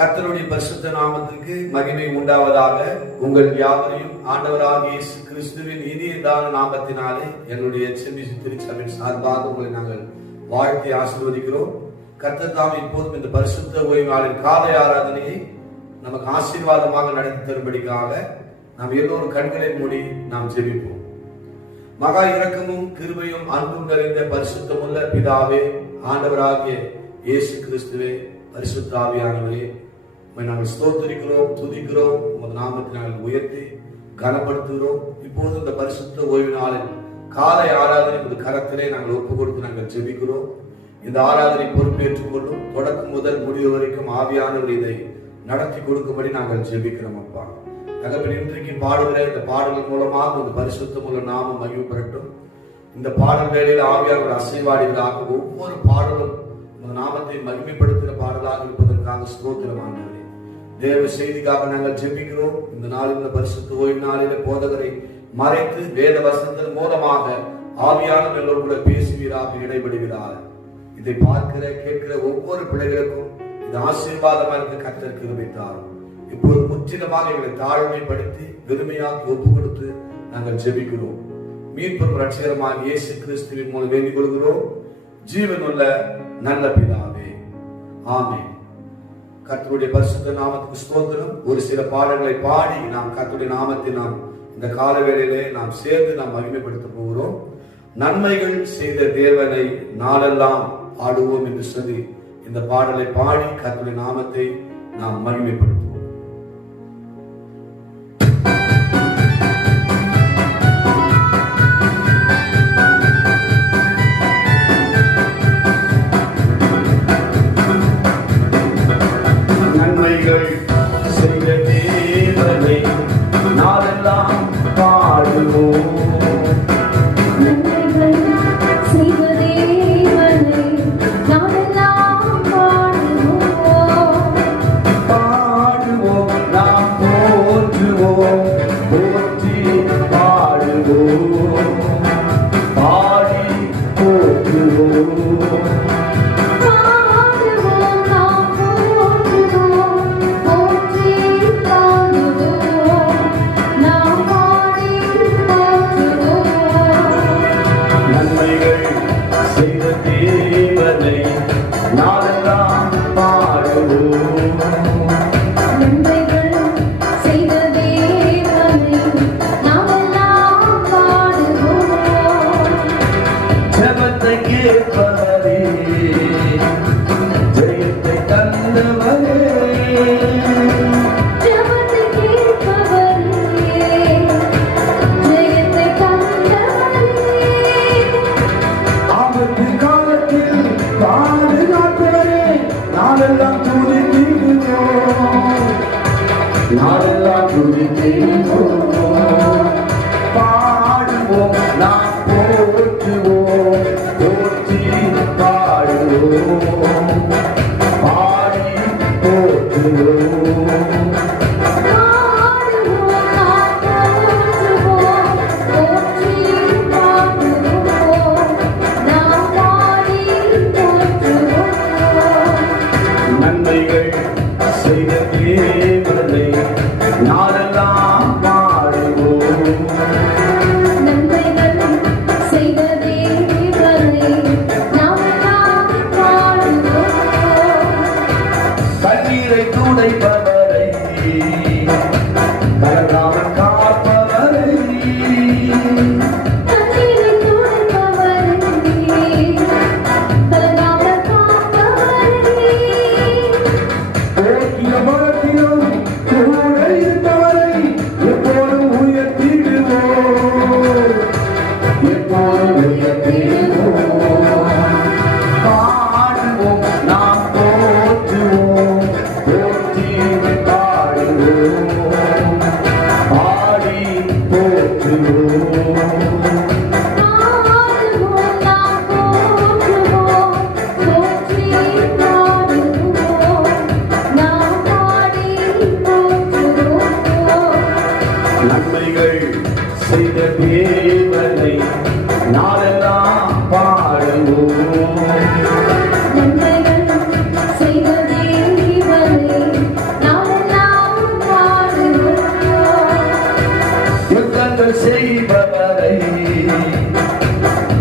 கர்த்தருடைய பரிசுத்த நாமத்திற்கு மகிமை உண்டாவதாக. உங்கள் யாவரையும் ஆண்டவராகிய இயேசு கிறிஸ்துவின் இனியதான நாமத்தினாலே என்னுடைய செம்பிசி திருச்சபையின் சார்பாக உங்களை நாங்கள் வாழ்த்தி ஆசீர்வதிக்கிறோம். கர்த்தர் தாம் இப்போதும் இந்த பரிசுத்த ஓய்வு நாளின் காலை ஆராதனையை நமக்கு ஆசீர்வாதமாக நடத்தி தரும்படிக்காக நாம் எல்லோரும் கண்களை மூடி நாம் ஜெபிப்போம். மகா இரக்கமும் கிருபையும் அன்பும் நிறைந்த பரிசுத்தமுள்ள பிதாவே, ஆண்டவராகிய இயேசு கிறிஸ்துவே, பரிசுத்த ஆவியானவரே, நாங்கள் ஸ்தோத்திரிக்கிறோம், துதிக்கிறோம். உமது நாமத்தை நாங்கள் உயர்த்தி கனப்படுத்துகிறோம். இப்போது இந்த பரிசுத்த ஓய்வு நாளில் காலை ஆராதனை கரத்திலே நாங்கள் ஒப்பு கொடுத்து நாங்கள் ஜெபிக்கிறோம். இந்த ஆராதனை பொறுப்பேற்றுக் கொள்ளும். தொடக்கம் முதல் முடிவு வரைக்கும் ஆவியானவர் இதை நடத்தி கொடுக்கும்படி நாங்கள் ஜெபிக்கிறோம். அப்பா தகப்பன், இன்றைக்கு பாடுகிற இந்த பாடல்கள் மூலமாக இந்த பரிசுத்தமுள்ள நாமம் மகிழ்ப்படட்டும். இந்த பாடல் வேளையில் ஆவியானவர் அசைவாடுகிறாக ஒவ்வொரு பாடலும் இந்த நாமத்தை மகிமைப்படுத்துகிற பாடலாக இருப்பதற்காக ஸ்தோத்திரம் ஆண்டவரே. தேவ செய்திக்காக நாங்கள் ஜெபிக்கிறோம். இந்த நாளில் இந்த பரிசுத்த ஓய்வு நாளிலே போதகரை மறைத்து வேத வசனத்தின் மூலமாக ஆவியானவர் எல்லோரும் கூட பேசுவீராக, இடைபடுகிறார். இதை பார்க்கிற கேட்கிற ஒவ்வொரு பிள்ளைகளுக்கும் இது ஆசீர்வாதமாக இருக்க கர்த்தர் கிருபை தாரும். இப்போது முற்றிலுமாக எங்களை தாழ்மைப்படுத்தி வெறுமையாக ஒப்பு கொடுத்து நாங்கள் ஜெபிக்கிறோம். மீட்பும் ரட்சகருமாக இயேசு கிறிஸ்துவின் மூலம் வேண்டிக் கொள்கிறோம், ஜீவனுள்ள நல்ல பிதாவே, ஆமென். கர்த்தருடைய பரிசுத்த நாமத்துக்கு ஸ்தோத்திரம். ஒரு சில பாடல்களை பாடி நாம் கர்த்தருடைய நாமத்தை நாம் இந்த கால வேளையிலே நாம் சேர்ந்து நாம் மகிமைப்படுத்த போகிறோம். நன்மைகள் செய்த தேவனை நாளெல்லாம் பாடுவோம் என்று சொல்லி இந்த பாடலை பாடி கர்த்தருடைய நாமத்தை நாம் மகிமைப்படுத்துவோம். நன்மைகள் செய்த தேவனை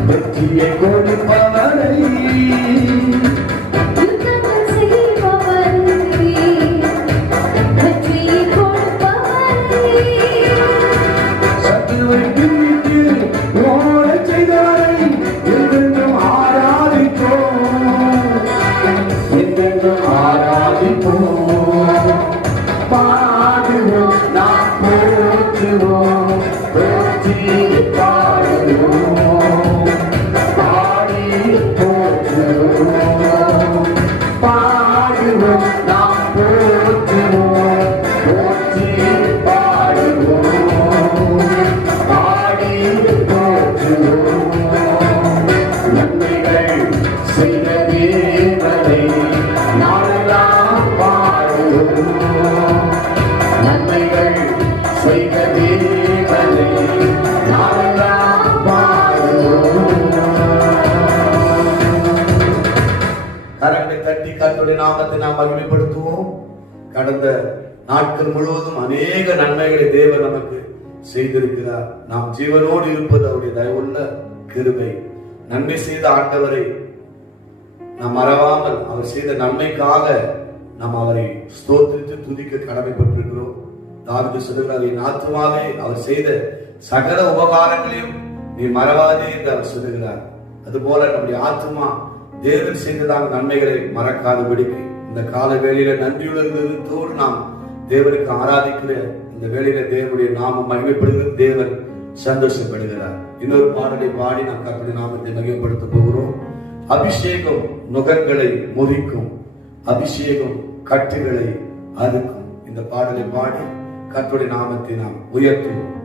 வெற்றியை கொடுப்பவரை நாமத்தை நாம் மகிமைப்படுத்துவோம். கடந்த நாட்கள் முழுவதும் அநேக நன்மைகளை தேவன் நமக்கு செய்திருக்கிறார். நாம் ஜீவனோடு இருப்பது அவருடைய தயவுள்ள கிருபை. நன்மை செய்த ஆண்டவரை நாம் மறவாமல் அவர் செய்த நன்மைக்காக நாம் அவரை ஸ்தோத்திரித்து துதிக்க கடமைப்பட்டிருக்கிறோம். தாவீது சொல்கிறார், என் ஆத்துமாவே அவர் செய்த சகல உபகாரங்களையும் நீ மறவாதே என்று அவர் சொல்லுகிறார். அதுபோல நம்முடைய ஆத்துமா தேவன் செய்ததான நன்மைகளை மறக்காதபடிக்கு இந்த கால வேளையில நன்றியுள்ளதோடு நாம் தேவனுக்கு ஆராதிக்கிற இந்த வேளையில தேவனுடைய நாமம் மகிமைப்படுகிறது. தேவன் சந்தோஷப்படுகிறார். இன்னொரு பாடலை பாடி நாம் கர்த்தருடைய நாமத்தை மகிமைப்படுத்த போகிறோம். அபிஷேகம் நுகங்களை முறிக்கும், அபிஷேகம் கட்டுகளை அறுக்கும். இந்த பாடலை பாடி கர்த்தருடைய நாமத்தை நாம் உயர்த்துவோம்.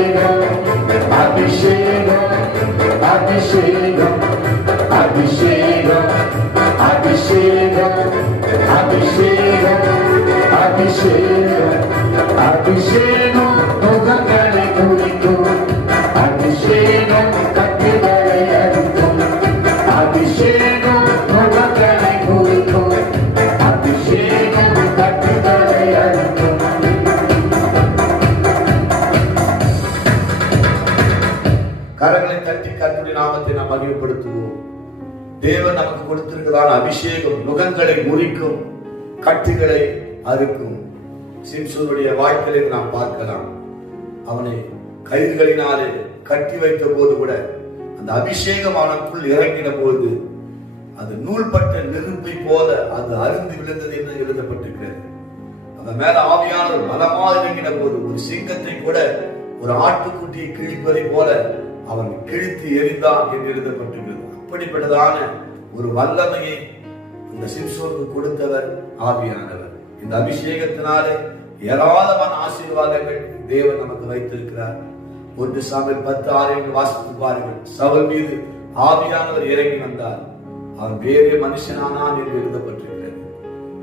அபிஷேகம் அபிஷேகம் அபிஷேகம் அபிஷேகம் அபிஷேகம் அபிஷேகம் அபிஷேகம் அபிஷேகம் முகங்களை குறிக்கும் அபிஷேகம் கட்டுகளை அறுக்கும் அபிஷேகம் முகங்களை குறிக்கும் அபிஷேகம் கட்டுகளை அறுக்கும். கரங்களை தட்டி கர்த்தருடைய நாமத்தை நாம் மகிமைப்படுத்துவோம். தேவன் நமக்கு கொடுத்திருக்கிறதான அபிஷேகம் நுகங்களை முறிக்கும், கட்டுகளை அறுக்கும். சிம்சோனுடைய வாழ்க்கையை நாம் பார்க்கலாம். அவனை கயிறுகளினாலே கட்டி வைத்த போது கூட அந்த அபிஷேகம் அவனுக்குள் இறங்கின போது அது நூல்பட்ட நெருப்பை போல அது அருந்து விழுந்தது என்று எழுதப்பட்டிருக்கிறது. அந்த மேல ஆவியானவர் பலமாக இறங்கின போது ஒரு சிங்கத்தை கூட ஒரு ஆட்டுக்குட்டியை கிழிப்பதை போல அவன் கிழித்து எரிந்தான் என்று எழுதப்பட்டிருக்கிறது. அப்படிப்பட்டதான ஒரு வல்லமையை இந்த சிம்சோனுக்கு கொடுத்தவர் ஆவியானவர். இந்த அபிஷேகத்தினாலே ஏராளமான ஆசீர்வாதங்கள் தேவன் நமக்கு வைத்திருக்கிறார். 1 சாமுவேல் 10:6 வாசித்து பாருங்கள். சவுல் மீது ஆவியானவர் இறங்கி வந்தார், அவன் வேறே மனுஷனானான் என்று எழுதப்பட்டிருக்கிறது.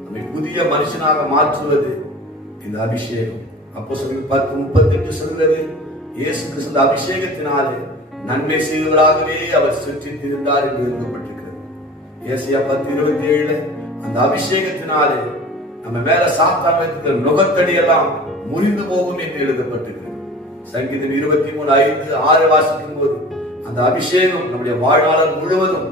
நம்மை புதிய மனுஷனாக மாற்றுவது இந்த அபிஷேகம். அப்போஸ்தலர் 10:38 சொல்கிறது, இயேசு கிறிஸ்து அபிஷேகத்தினாலே நன்மை செய்வராகவே அவர் சுற்றித் திரிந்தார் என்று எழுதப்பட்டிருக்கிறது. ஏசாயா 10:27 அந்த அபிஷேகத்தினாலே நம்ம மேல சாத்தான் வைத்திருக்கிற நுகத்தடி எல்லாம் முறிந்து போகும் என்று எழுதப்பட்டிருக்கிறது. சங்கீதம் 23:5-6 வாசிக்கும் போது அந்த அபிஷேகம் நம்முடைய வாழ்நாளர் முழுவதும்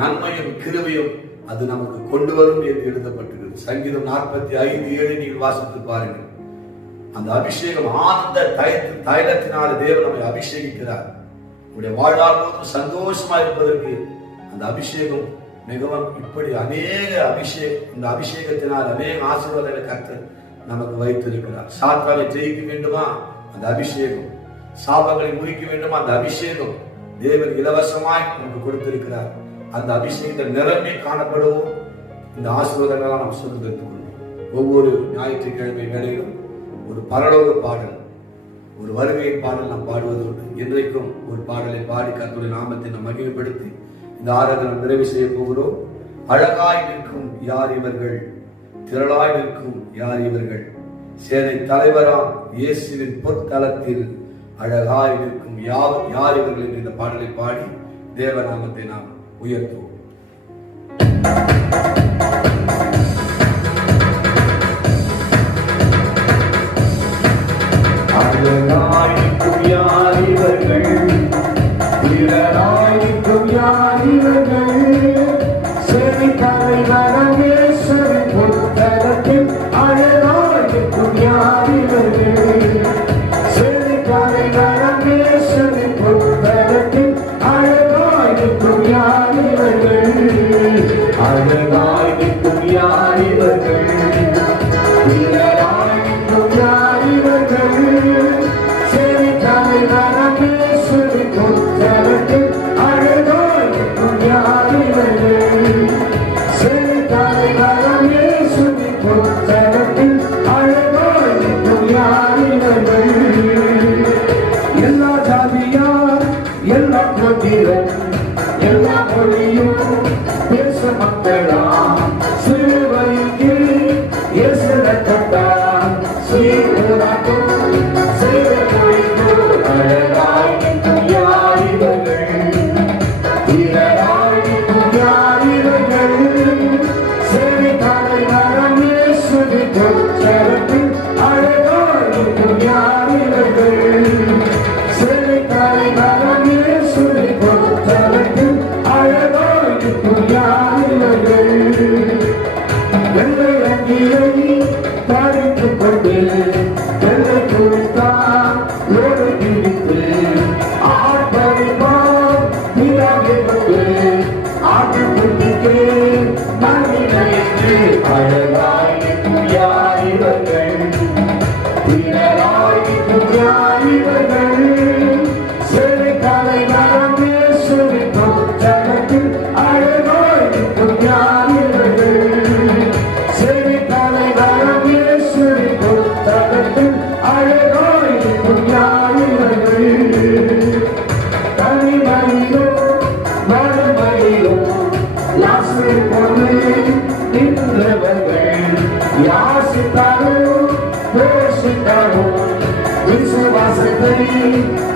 நன்மையும் கிருபையும் அது நமக்கு கொண்டு வரும் என்று எழுதப்பட்டிருக்கிறது. சங்கீதம் 45:7 நீங்கள் வாசித்து பாருங்கள். அந்த அபிஷேகம் ஆனந்த தைலத்தினால தேவன் நம்மை அபிஷேகிக்கிறார். நம்முடைய வாழ்நாள் முழுவதும் சந்தோஷமா இருப்பதற்கு அந்த அபிஷேகம் மிகவும் இப்படி அநேக இந்த அபிஷேகத்தினால் அநேக ஆசீர்வாதங்களை கர்த்தர் நமக்கு வைத்திருக்கிறார். சாத்தானை ஜெயிக்க வேண்டுமா? அந்த அபிஷேகம். சாபங்களை முறிக்க வேண்டுமா? அந்த அபிஷேகம் தேவன் இலவசமாய் நமக்கு கொடுத்திருக்கிறார். அந்த அபிஷேகத்தை நிரம்பி காணப்படுவோம். இந்த ஆசீர்வாதங்களால் நாம் சுதந்திரத்துக் கொள்வோம். ஒவ்வொரு ஞாயிற்றுக்கிழமை வேளையிலும் ஒரு பரலோக பாடல், ஒரு வருகையின் பாடல் நாம் பாடுவது உண்டு. இன்றைக்கும் ஒரு பாடலை பாடி கர்த்தருடைய நாமத்தை நாம் மகிமைப்படுத்தி இந்த ஆராதனை நிறைவு செய்ய போகிறோம். அழகாய் நிற்கும் யார் இவர்கள், திரளாய் நிற்கும் யார் இவர்கள், சேனை தலைவராம் இயேசுவின் பொற்தலத்தில் அழகாய் நிற்கும் யார் இவர்கள் என்று இந்த பாடலை பாடி தேவநாமத்தை நாம் உயர்த்துவோம். அழகாய் நிற்கும் யார் இவர்கள், திரளாய் நிற்கும் யார் இவர்கள், சேனை தலைவராம் இயேசுவின் பொற்தலத்தில் அழகாய் நிற்கும் யார் இவர்கள், சேனை தலைவராம் இயேசுவின் பொற்தலத்தில் அழகாய் நிற்கும் யார் இவர்கள்.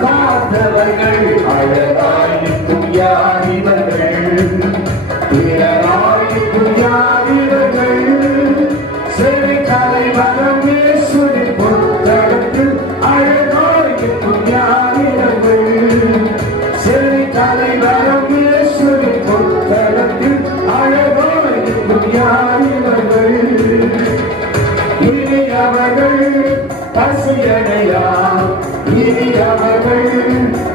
காத்தவர்கள் அழகாயிருக்கும் யார் இவர்கள் வீரராயிருக்கும் யார் இவர்கள் சேவை தலைவரம் இயேசுவின் புத்தகத்தில் அழகாயிருக்கும் யார் இவர்கள் சேவை தலைவரம் இயேசுவின் புத்தகத்தில் அழகாயிருக்கும் யார் இவர்கள் இனி அவர்கள் பசியடையா இனி அவர்கள்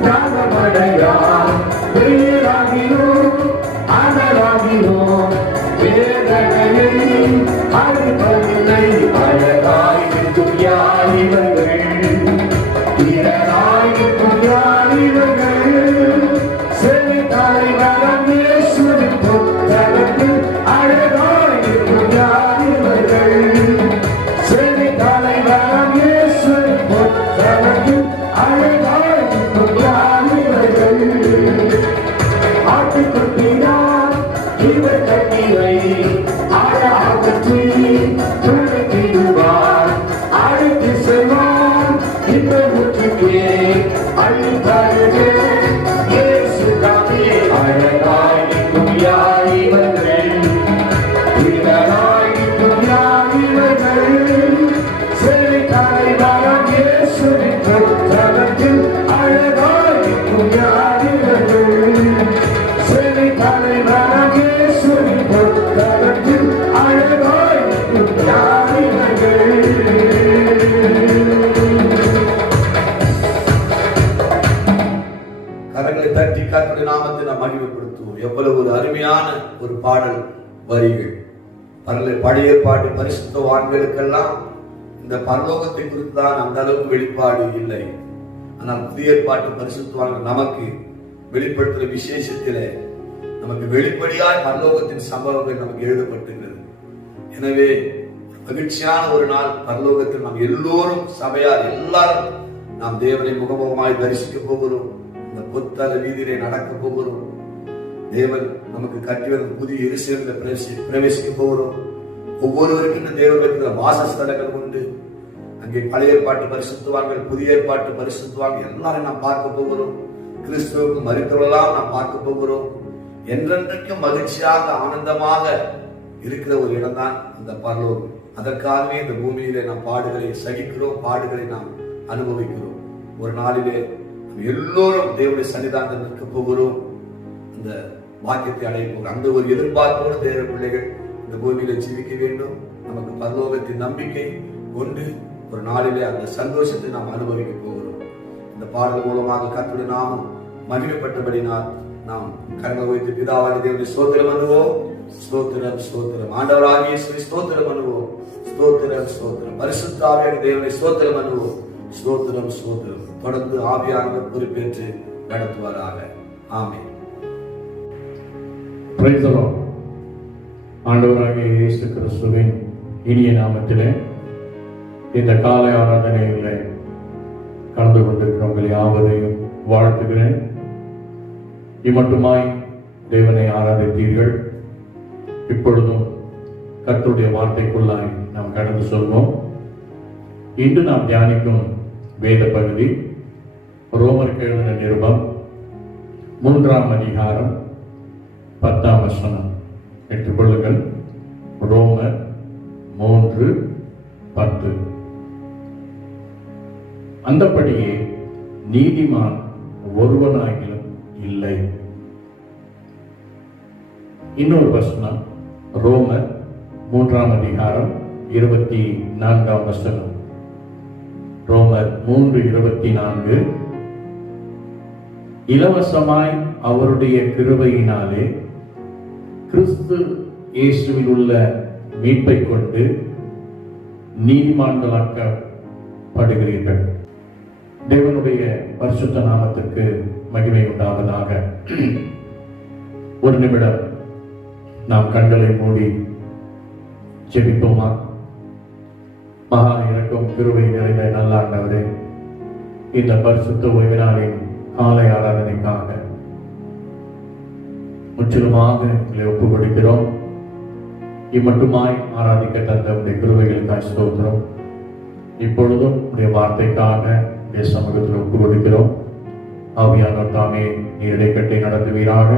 நாகமடையா வேறாகினோம் அனலாகினோம் வேதனையை அழிப்பதில்லை அழகாயிருக்கும் யார் இவர்கள் வீரராயிருக்கும் யார் இவர்கள் செவி தலைவரம் இயேசுவின் புத்தகத்தில் அழகாயிருக்கும் யார் இவர்கள் செவி தலைவரம் இயேசுவின் புத்தகத்தில் அழகாயிருக்கும் யார் இவர்கள் ஆட்டுக்குட்டினார் இவர் கண்ணீரை ஆழ அகற்றி துளைத்திடுவார் அழைத்து செல்வார் இந்த ஊற்றுக்கே அழித்தருகே இயேசு தாமே அழகாயிருக்கும் யார் இவர்கள் வீரராயிருக்கும் யார் இவர்கள் சேவை தலைவரம் இயேசுவின் புத்தகத்தில் அழகாயிருக்கும் யார் இவர்கள் சேவை தலைவரம் இயேசுவின் புத்தகத்தில் அழகாயிருக்கும் யார் இவர்கள் கரங்களை தட்டி கர்த்தருடைய நாமத்தை நாம் மகிமைப்படுத்துவோம். எவ்வளவு ஒரு அருமையான ஒரு பாடல் வரிகள். பழைய ஏற்பாட்டு பரிசுத்தவான்களுக்கெல்லாம் இந்த பரலோகத்தை குறித்து தான் அந்த அளவுக்கு வெளிப்பாடு இல்லை. ஆனால் புதிய ஏற்பாட்டு பரிசுத்தவான்கள் நமக்கு வெளிப்படுத்துகிற விசேஷத்திலே நமக்கு வெளிப்படையாய் பரலோகத்தின் சம்பவங்கள் நமக்கு எழுதப்பட்டுகிறது. எனவே மகிழ்ச்சியான ஒரு நாள் பரலோகத்தில் நாம் எல்லோரும் சபையார் எல்லாரும் நாம் தேவனை முகமுகமாய் தரிசிக்க போகிறோம். இந்த புத்தக வீதியிலே நடக்க போகிறோம். தேவன் நமக்கு கட்டி வந்த புதிய எருசலேமில் பிரவேசிக்க போகிறோம். ஒவ்வொருவருக்கும் இந்த தேவனுக்கு வாசஸ்தலங்கள் உண்டு. அங்கே பழைய ஏற்பாட்டு பரிசுத்தவான்கள், புதிய ஏற்பாட்டு பரிசுத்தவான்கள் எல்லாரும் நாம் பார்க்க போகிறோம். கிறிஸ்துவுக்கு மரித்தவர்களெல்லாம் நாம் பார்க்க போகிறோம். என்றென்றைக்கும் மகிழ்ச்சியாக ஆனந்தமாக இருக்கிற ஒரு இடம் தான் இந்த பரலோகம். அதற்காகவே இந்த பூமியிலே நாம் பாடுகளை சகிக்கிறோம், பாடுகளை நாம் அனுபவிக்கிறோம். ஒரு நாளிலே எல்லோரும் தேவனுடைய சன்னிதானத்தில் நிற்க போகிறோம். அந்த வாக்கியத்தை அடைய போகிறோம். அந்த ஒரு எதிர்பார்ப்போடு தேவ பிள்ளைகள் இந்த பூமியில ஜீவிக்க வேண்டும். நமக்கு பரலோகத்தின் நம்பிக்கை கொண்டு ஒரு நாளிலே அந்த சந்தோஷத்தை நாம் அனுபவிக்க போகிறோம். இந்த பாடல் மூலமாக கர்த்தருடைய நாமம் மகிமைப்பட்டபடினால் நாம் கரங்களை வைத்து பிதாவாகிய தேவனை ஸ்தோத்திரம் பண்ணுவோம். ஸ்தோத்திரம் ஸ்தோத்திரம். ஆண்டவராகிய இயேசுவை ஸ்தோத்திரம் பண்ணுவோம். ஸ்தோத்திரம் ஸ்தோத்திரம். பரிசுத்த ஆவியாகிய தேவனை ஸ்தோத்திரம் பண்ணுவோம். ஸ்தோத்திரம் ஸ்தோத்திரம். தொடர்ந்து ஆவியானவர் பொறுப்பேற்று நடத்துவாராக. ஆமென். Praise the Lord. ஆண்டவராகிய இயேசு கிறிஸ்துவின் இனிய நாமத்திலே இந்த காலை ஆராதனையிலே கலந்து கொண்டிருக்கிற உங்கள் யாவரையும் வாழ்த்துகிறேன். இம்மட்டுமாய் தேவனை ஆராதித்தீர்கள். இப்பொழுதும் கர்த்தருடைய வார்த்தைக்குள்ளாய் நாம் கடந்து சொல்வோம். இன்று நாம் தியானிக்கும் வேத பகுதி ரோமருக்கு எழுதின நிருபம் 3ஆம் அதிகாரம் 10ஆம் வசனம். எடுத்துக்கொள்ளுங்கள். ரோமர் 3:10. அந்தபடியே நீதிமான் ஒருவனாகிலும் இல்லை. இன்னொரு வசனம் ரோமர் 3ஆம் அதிகாரம் 24ஆம் வசனம். ரோமர் 3:24. இலவசமாய் அவருடைய கிருபையினாலே கிறிஸ்து இயேசுவில் உள்ள மீட்பை கொண்டு நீதிமான்களாக்கப்படுகிறீர்கள். தேவனுடைய பரிசுத்த நாமத்திற்கு மகிமை உண்டாவதாக. ஒரு நிமிடம் நாம் கண்களை மூடி ஜெபிப்போமா? மகா இரக்கம் கிருபை நிறைந்த நல்ல ஆண்டவரே, இந்த பரிசுத்த ஓய்வினாளின் காலை ஆராதனைக்காக முற்றிலுமாக எங்களை ஒப்புக் கொடுக்கிறோம். இம்மட்டுமாய் ஆராதிக்க தந்த உடைய கிருபைகளுக்காய் ஸ்தோத்திரம். இப்பொழுதும் உடைய வார்த்தைக்காக, சமூகத்தில் ஒப்பு கொடுக்கிறோம். ஆவியானவர் தாமே நீரை கட்டி நடத்துவீராக.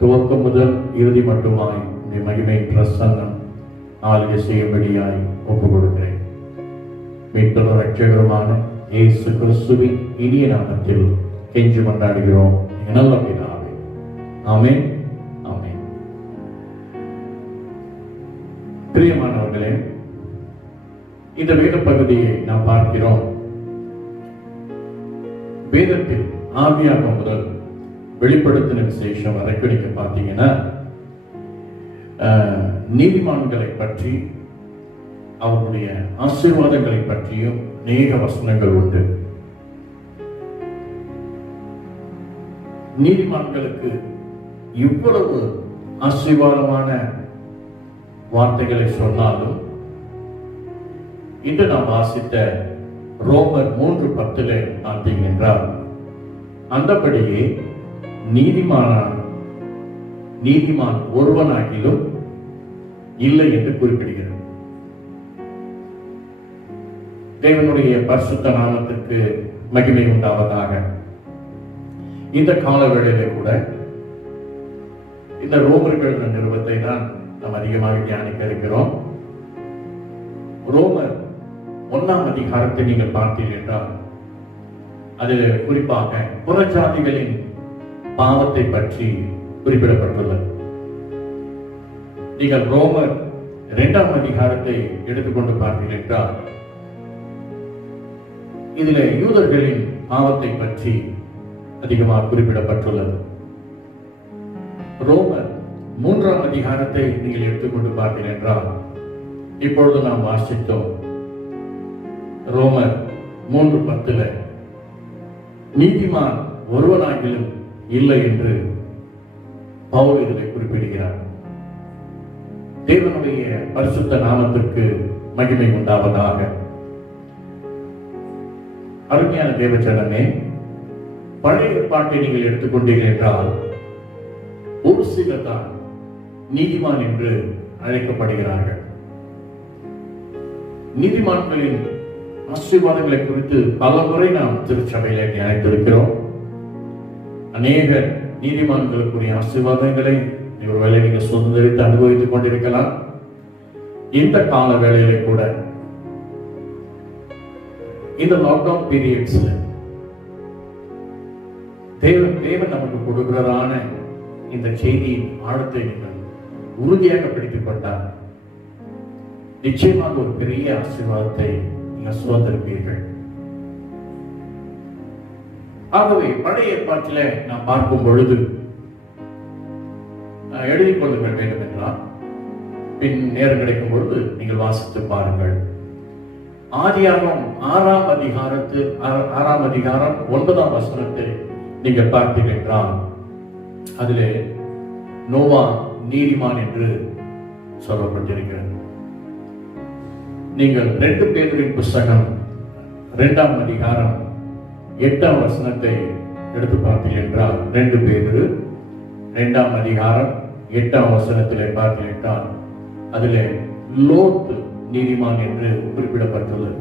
துவக்கம் முதல் இறுதி மட்டுமாய் இந்த மகிமை பிரசன்னம் ஆளுகை செய்யும்படியாய் ஒப்பு கொடுக்கிறேன். மீட்பரும் ரட்சகருமான இயேசு கிறிஸ்துவின் இனிய நாமத்தில் கெஞ்சி கொண்டாடுகிறோம் நல்ல பிதாவே. ஆமென், ஆமென். பிரியமானவர்களே, இந்த வேத பகுதியை நாம் பார்க்கிறோம். வேதத்தில் ஆதியாகமம் முதல் வெளிப்படுத்தின விசேஷம் வரைக்கும் நீங்க பார்த்தீங்கன்னா நீதிமான்களை பற்றி அவருடைய ஆசீர்வாதங்களை பற்றியும் அநேக வசனங்கள் உண்டு. நீதிமான்களுக்கு இவ்வளவு ஆசீர்வாதமான வார்த்தைகளை சொன்னாலும் இன்று நாம் வாசித்த ரோமர் 3:10 பார்த்தீங்கன்றால் அந்தபடியே நீதிமான் ஒருவனாகிலும் இல்லை என்று குறிப்பிடுகிறது. தேவனுடைய பரிசுத்த நாமத்திற்கு மகிமை உண்டாவதாக. இந்த காலவேளையிலே கூட இந்த ரோமர்கள் நிறுவத்தை தான் நாம் அதிகமாக தியானிக்க இருக்கிறோம். ரோமர் 1ஆம் அதிகாரத்தை நீங்கள் பார்த்தீர்கள் என்றால் அதில் குறிப்பாக புறஜாதிகளின் பாவத்தை பற்றி குறிப்பிடப்பட்டுள்ளது. நீங்கள் ரோமர் 2ஆம் அதிகாரத்தை எடுத்துக்கொண்டு பார்த்தீர்கள் என்றால் இதில் யூதர்களின் பாவத்தை பற்றி அதிகமாக குறிப்பிடப்பட்டுள்ளது. ரோமர் 3ஆம் அதிகாரத்தை நீங்கள் எடுத்துக்கொண்டு பார்த்தீர்கள் என்றால் இப்பொழுது நாம் வாசித்தோம். ரோமர் 3:10 நீதிமான் ஒருவனாகிலும் இல்லை என்று பவுல் இதில் குறிப்பிடுகிறார். தேவனுடைய பரிசுத்த நாமத்திற்கு மகிமை உண்டாவதாக. அருமையான தேவச்சனமே, பழைய ஏற்பாட்டை நீங்கள் எடுத்துக்கொண்டீர்கள் என்றால் ஒரு சிலர் தான் நீதிமான் என்று அழைக்கப்படுகிறார்கள். நீதிமான்களின் ஆசீர்வாதங்களை குறித்து பல முறை நாம் திருச்சபையிலே தியானித்திருக்கிறோம். அநேக நீதிமான்களுக்குரிய ஆசீர்வாதங்களை ஒருவேளை நீங்கள் சுதந்திரித்து அனுபவித்துக் கொண்டிருக்கலாம். இந்த கால வேளையிலே கூட இந்த லாக்டவுன் பீரியட்ஸ்ல தேவன் நமக்கு கொடுக்கிறதான இந்த செய்தியின் ஆழத்தை நீங்கள் உறுதியாக பிடித்துக் கொண்டார் நிச்சயமாக ஒரு பெரிய ஆசீர்வாதத்தை நீங்கள் சுதந்திருப்பீர்கள். ஆகவே பழைய ஏற்பாட்டில் நாம் பார்க்கும் பொழுது எழுதிக் கொள்ளுங்கள் வேண்டும் என்றால் பின் நேரம் கிடைக்கும் பொழுது நீங்கள் வாசித்து பாருங்கள். ஆதியாகமம் 6ஆம் அதிகாரம் 9ஆம் வசனத்தை நீங்கள் பார்த்தீர்கள் என்றால் அதிலே நோவா நீதிமான் என்று சொல்லப்பட்டிருக்கிறது. நீங்கள் 2 பேதுருவின் புஸ்தகம் 2ஆம் அதிகாரம் 8ஆம் வசனத்தை எடுத்து பார்த்தீர்கள் என்றால் 2 பேதுரு 2ஆம் அதிகாரம் 8ஆம் வசனத்திலே பார்த்தீர்கள் என்றால் அதிலே லோத் நீதிமான் என்று குறிப்பிடப்பட்டுள்ளது.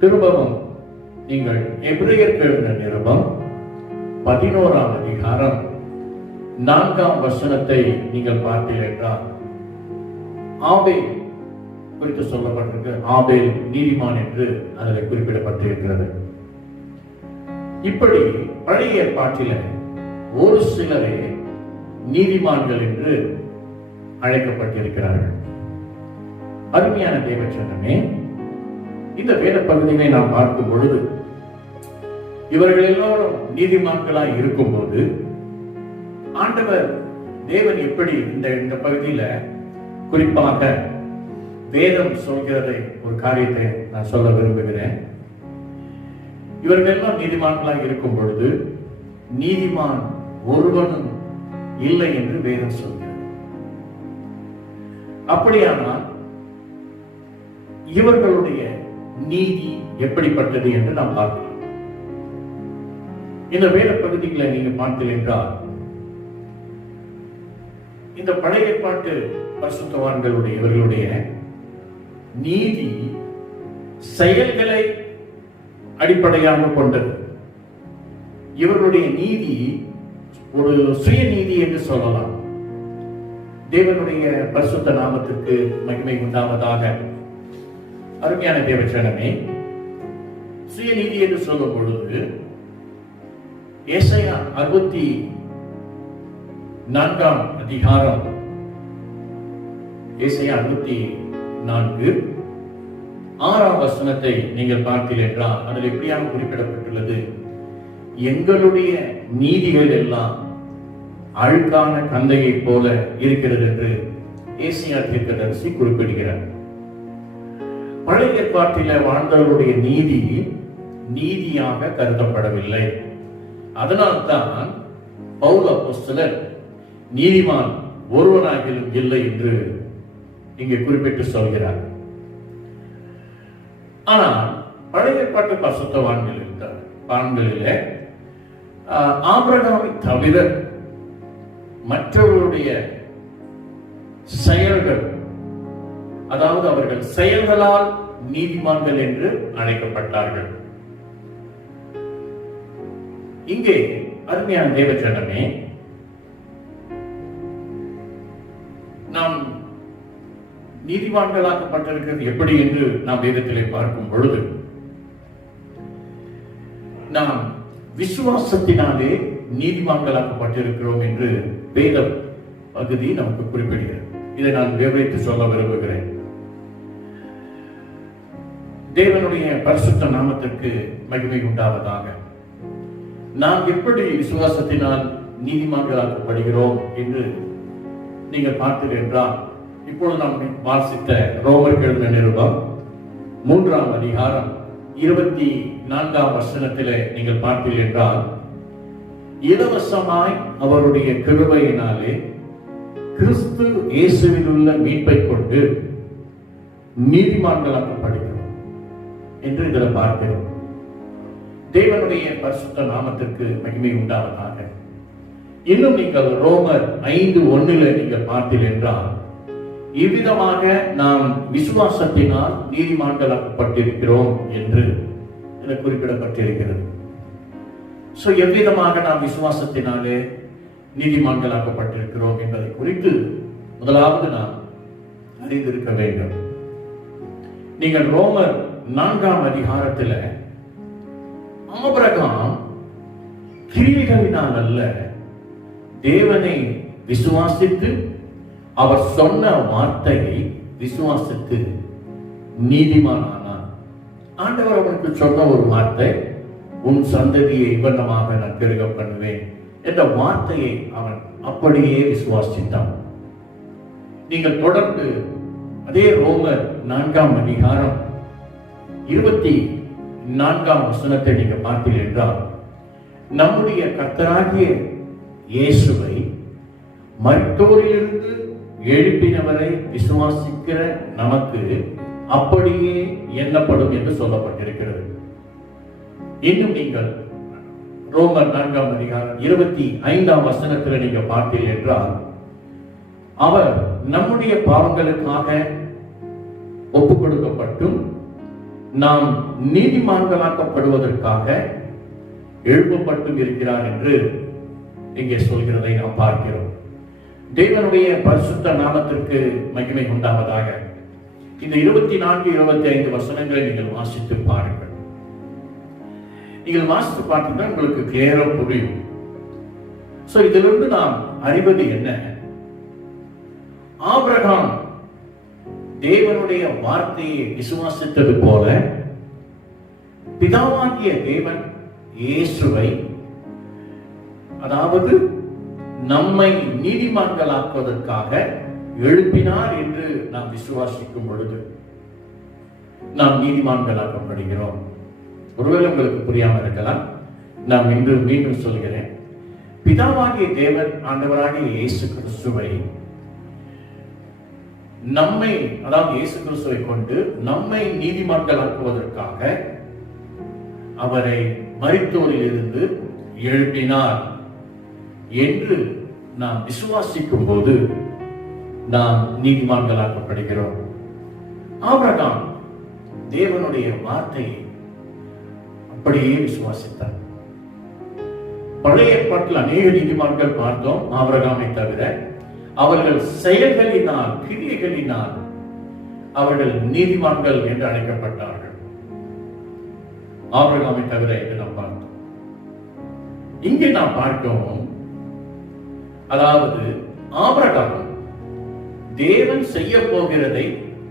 திரும்பவும் நீங்கள் எபிரேயருக்கு எழுதின நிருபம் 11ஆம் அதிகாரம் 4ஆம் வசனத்தை நீங்கள் பார்த்தீர்கள் என்றால் ஆபேல் குறித்து சொல்லப்பட்டிருக்கு. ஆபேல் நீதிமான் என்று அதில் குறிப்பிடப்பட்டிருக்கிறது. இப்படி பழைய ஏற்பாட்டில் ஒரு சிலரே நீதிமான்கள் என்று அழைக்கப்பட்டிருக்கிறார்கள். அருமையான தேவச்சனமே, இந்த வேத பகுதியை நாம் பார்க்கும் பொழுது இவர்கள் எல்லோரும் நீதிமான்களாய் இருக்கும் போது ஆண்டவர் தேவன் எப்படி இந்த பகுதியில குறிப்பாக வேதம் சொல்கிறதை ஒரு காரியத்தை நான் சொல்ல விரும்புகிறேன். இவர்கள் எல்லாம் நீதிமான்களாக இருக்கும் பொழுது நீதிமான் ஒருவனும் இல்லை என்று வேதம் சொல்கிறது. அப்படியானால் இவர்களுடைய நீதி எப்படிப்பட்டது என்று நாம் பார்க்கலாம். இந்த வேத பகுதிகளை நீங்க பார்த்தீர்கள் என்றால் இந்த பழைய ஏற்பாட்டு பரிசுத்தவான்களுடைய இவர்களுடைய நீதி செயல்களை அடிப்படையாக கொண்டது. இவருடைய நீதி ஒரு சுயநீதி என்று சொல்லலாம். தேவனுடைய பரிசுத்த நாமத்திற்கு மகிமை உண்டாவதாக. அருமையான தேவச்சனமே, சுயநீதி என்று சொல்லும் பொழுது ஏசாயா 64 அதிகாரம், ஏசாயா 64 6ஆம் வசனத்தை நீங்கள் பார்த்தீர்கள் என்றால் அதில் எப்படியாக குறிப்பிடப்பட்டுள்ளது, எங்களுடைய நீதிகள் எல்லாம் அழுக்கான கந்தையை போல இருக்கிறது என்று ஏசாயா தீர்க்கதரிசி குறிப்பிடுகிறார். பழைய ஏற்பாட்டில் வாழ்ந்தவருடைய நீதி நீதியாக கருதப்படவில்லை. அதனால்தான் பவுல் அப்போஸ்தலர் நீதிமான் ஒருவனாகிலும் இல்லை என்று இங்கே குறிப்பிட்டு சொல்கிறார். ஆனால் பழைய ஏற்பாட்டு பரிசுத்தவான்களிலே ஆபிரகாமை தவிர மற்றவருடைய செயல்கள், அதாவது அவர்கள் செயல்களால் நீதிமான்கள் என்று அழைக்கப்பட்டார்கள். இங்கே அருமையான தேவஜனமே, நாம் நீதிமான்களாக்கப்பட்டிருக்கிறது எப்படி என்று நாம் வேதத்திலே பார்க்கும் பொழுது, நாம் விசுவாசத்தினாலே நீதிமான்களாக்கப்பட்டிருக்கிறோம் என்று வேத பகுதி நமக்கு குறிப்பிடுகிறது. இதை நான் விவரித்து சொல்ல விரும்புகிறேன். தேவனுடைய பரிசுத்த நாமத்திற்கு மகிமை உண்டாவதாக. நாம் எப்படி விசுவாசத்தினால் நீதிமான்களாக்கப்படுகிறோம் என்று நீங்கள் பார்த்தீர்கள் என்றால், இப்பொழுது நாம் வாசித்த ரோமர் எழுதின நிருபம் 3ஆம் அதிகாரம் 24ஆம் வசனத்திலே நீங்கள் பார்த்தீர்கள் என்றால், இலவசமாய் அவருடைய கிருபையினாலே கிறிஸ்து இயேசுவில் உள்ள மீட்பை கொண்டு நீதிமான்களாக்கப்படுகிறோம் என்று இதில் பார்க்கிறோம். தேவனுடைய பரிசுத்த நாமத்திற்கு மகிமை உண்டாவதாக. இன்னும் நீங்கள் ரோமர் 5:1 நீங்கள் பார்த்தீர்கள் என்றால், இவ்விதமாக நாம் விசுவாசத்தினால் நீதிமான்களாக்கப்பட்டிருக்கிறோம் என்று இதில் குறிப்பிடப்பட்டிருக்கிறது. எவ்விதமாக நாம் விசுவாசத்தினாலே நீதிமான்களாக்கப்பட்டிருக்கிறோம் என்பதை குறித்து முதலாவது நாம் அறிந்திருக்க வேண்டும். நீங்கள் ரோமர் 4ஆம் அதிகாரத்தில் ஆபிரகாம் கிரியைகளினால் அல்ல, தேவனை விசுவாசித்து அவர் சொன்ன வார்த்தையை விசுவாசித்து நீதிமானானான். ஆண்டவர் அவனுக்கு சொன்ன ஒரு வார்த்தை, உன் சந்ததியை இவ்வண்ணமாக நான் பெருக பண்ணுவேன் என்ற வார்த்தையை அவன் அப்படியே விசுவாசித்தான். நீங்கள் தொடர்ந்து அதே ரோமர் 4ஆம் அதிகாரம் 24ஆம் வசனத்தை நீங்கள் பார்த்தீர்கள் என்றால், நம்முடைய கர்த்தராகிய இயேசுவை மரித்தோரிலிருந்து எழுப்பினவரை விசுவாசிக்கிற நமக்கு அப்படியே எண்ணப்படும் என்று சொல்லப்பட்டிருக்கிறது. இன்னும் நீங்கள் ரோமர் 4ஆம் அதிகாரம் 25ஆம் வசனத்தில் நீங்கள் பார்த்தீர்கள் என்றால், அவர் நம்முடைய பாவங்களுக்காக ஒப்புக் கொடுக்கப்பட்டும் நாம் நீதிமான்களாக்கப்படுவதற்காக எழுப்பப்பட்டும் இருக்கிறார் என்று இங்கே சொல்கிறதை நாம் பார்க்கிறோம். தேவனுடைய பரிசுத்த நாமத்திற்கு மகிமை உண்டாவதாக. இந்த 24, 25 வசனங்களை நீங்கள் வாசித்து பாருங்கள். நீங்கள் வாசித்து பார்த்தீங்கன்னா உங்களுக்கு கிளியரா புரியும். இதிலிருந்து நாம் அறிவது என்ன? ஆபிரகாம் தேவனுடைய வார்த்தையை விசுவாசித்தது போல பிதாவாகிய தேவன் இயேசுவை, அதாவது நம்மை நீதிமான்களாக்குவதற்காக எழுப்பினார் என்று நாம் விசுவாசிக்கும் பொழுது நாம் நீதிமான்களாக்கப்படுகிறோம். ஒருவேளை உங்களுக்கு புரியாமல் இருக்கலாம், நான் இன்று மீண்டும் சொல்கிறேன். பிதாவாகிய தேவன் ஆண்டவராகிய இயேசு கிறிஸ்துவை நம்மை, அதாவது இயேசு கிறிஸ்துவை கொண்டு நம்மை நீதிமான்களாக்குவதற்காக அவரை மரித்தோரில் இருந்து எழுப்பினார் என்று நாம் விசுவாசிக்கும் போது நாம் நீதிமான்களாக்கப்படுகிறோம். ஆபிரகாம் தேவனுடைய வார்த்தையை அப்படியே விசுவாசித்தார். பழைய ஏற்பாட்டில் அநேக நீதிமான்கள் பார்த்தோம், ஆபிரகாமை தவிர. அவர்கள் செயல்களினால், கிரியைகளினால் அவர்கள் நீதிமான்கள் என்று அழைக்கப்பட்டார்கள். ஆபிரகாமை தவிர என்று நாம் பார்த்தோம். இங்கே நாம் பார்க்கவும், அதாவது ஆபிரகாம் தேவன் செய்ய போகிறதை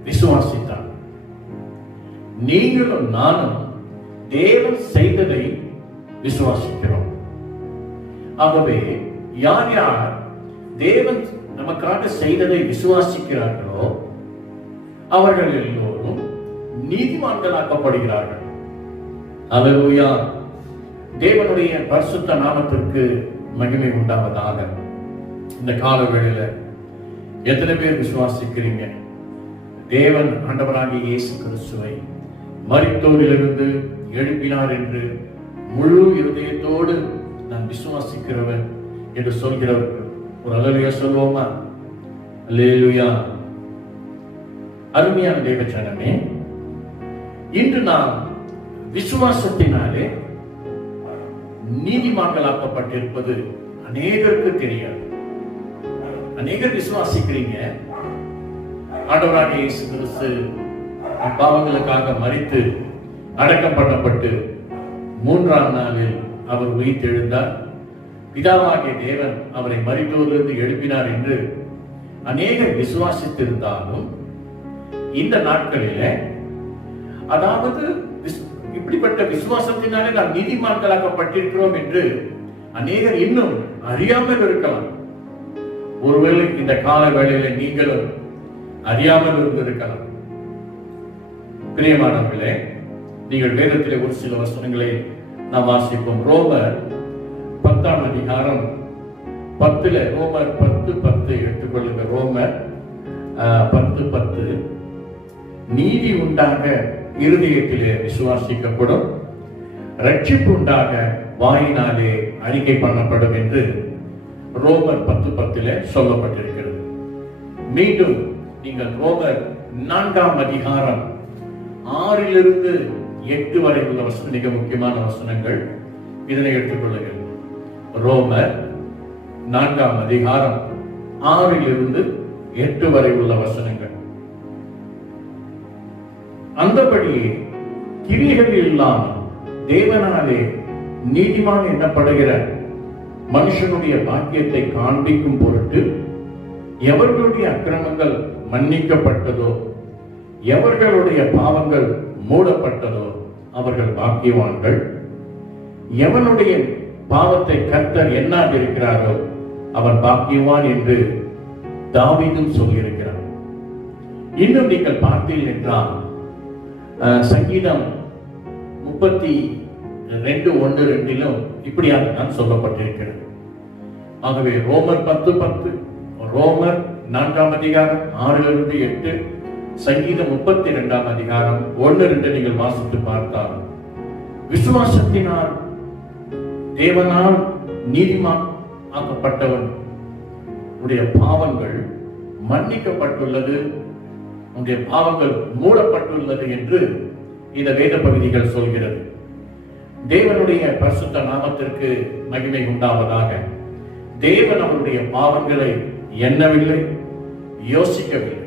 விசுவாசித்தார். நீங்களும் நானும் தேவன் செய்ததை விசுவாசிக்கிறோம். ஆகவே யார் யார் தேவன் நமக்காக செய்ததை விசுவாசிக்கிறார்களோ அவர்கள் எல்லோரும் நீதிமான்களாக்கப்படுகிறார்கள். அல்லேலூயா. தேவனுடைய பரிசுத்த நாமத்திற்கு மகிமை உண்டாவதாக. இந்த கால வேளையில எத்தனை பேர் விசுவாசிக்கிறீங்க? தேவன் ஆண்டவராகிய இயேசு கிறிஸ்துவை மரித்தோரிலிருந்து எழுப்பினார் என்று முழு இருதயத்தோடு நான் விசுவாசிக்கிறவன் என்று சொல்கிறவர்கள் ஒரு அல்லேலூயா சொல்வோமா? அல்லேலூயா. அருமையான தேவஜனமே, இன்று நாம் விசுவாசத்தினாலே நீதிமான்களாக்கப்பட்டிருப்பது அநேகருக்கு தெரியாது. அநேகர் விசுவாசிக்கிறீங்க, ஆண்டவராகிய இயேசு கிறிஸ்து பாவங்களுக்காக மரித்து அடக்கம் பண்ணப்பட்டு 3ஆம் நாளில் அவர் உயிர்த்தெழுந்தார், பிதாவாகிய தேவன் அவரை மரித்தோரிலிருந்து எழுப்பினார் என்று அநேகர் விசுவாசித்திருந்தாலும் இந்த நாட்களில, அதாவது இப்படிப்பட்ட விசுவாசத்தினாலே நாம் நீதிமான்களாக்கப்பட்டிருக்கிறோம் என்று அநேகர் இன்னும் அறியாமல் இருக்கலாம். ஒருவேளை இந்த கால வேளையில நீங்களும் அறியாமல் இருந்திருக்கலாம். பிரியமானவர்களே, நீங்கள் வேதத்திலே ஒரு சில வசனங்களை நாம் வாசிப்போம். ரோமர் 10ஆம் அதிகாரம் 10 ரோமர் 10:10 எடுத்துக்கொள்ளுங்க. ரோமர் 10:10 நீதி உண்டாக இருதயத்திலே விசுவாசிக்கப்படும், ரட்சிப்பு உண்டாக வாயினாலே அறிக்கை பண்ணப்படும் என்று ரோமர் 10:10 சொல்லப்பட்டிருக்கிறது. மீண்டும் நீங்கள் ரோமர் 4ஆம் அதிகாரம் 6 - 8 வரை உள்ள வசனம் மிக முக்கியமான வசனங்கள். இதனை எடுத்துக்கொள்ளுங்கள். ரோமர் 4ஆம் அதிகாரம் 6 - 8 வரை உள்ள வசனங்கள். அந்தபடியே கிரியைகள் இல்லாமல் தேவனாலே நீதிமான் எண்ணப்படுகிற மனுஷனுடைய பாக்கியத்தை காண்பிக்கும் பொருட்டு எவர்களுடைய அக்கிரமங்கள் மன்னிக்கப்பட்டதோ, எவர்களுடைய பாவங்கள் மூடப்பட்டதோ அவர்கள் பாக்கியவான்கள். எவனுடைய பாவத்தை கர்த்தர் எண்ணாதிருக்கிறாரோ அவன் பாக்கியவான் என்று தாவீதும் சொல்லியிருக்கிறார். இன்னும் நீங்கள் பார்த்தீர்கள் என்றால் சங்கீதம் 32:1-2 இப்படியாக தான் சொல்லப்பட்டிருக்கிறது. ஆகவே ரோமர் 10:10, ரோமர் 4ஆம் அதிகாரம் 6 - 8, சங்கீதம் 32ஆம் அதிகாரம் 1-2 நீங்கள் வாசித்து பார்த்தால் விசுவாசத்தினால் தேவனால் நீதிமான் ஆக்கப்பட்டவன் உடைய பாவங்கள் மன்னிக்கப்பட்டுள்ளது, உன்னுடைய பாவங்கள் மூடப்பட்டுள்ளது என்று இந்த வேத பகுதிகள் சொல்கிறது. தேவனுடைய பரிசுத்த நாமத்திற்கு மகிமை உண்டாவதாக. தேவன் அவருடைய பாவங்களை எண்ணவில்லை, யோசிக்கவில்லை.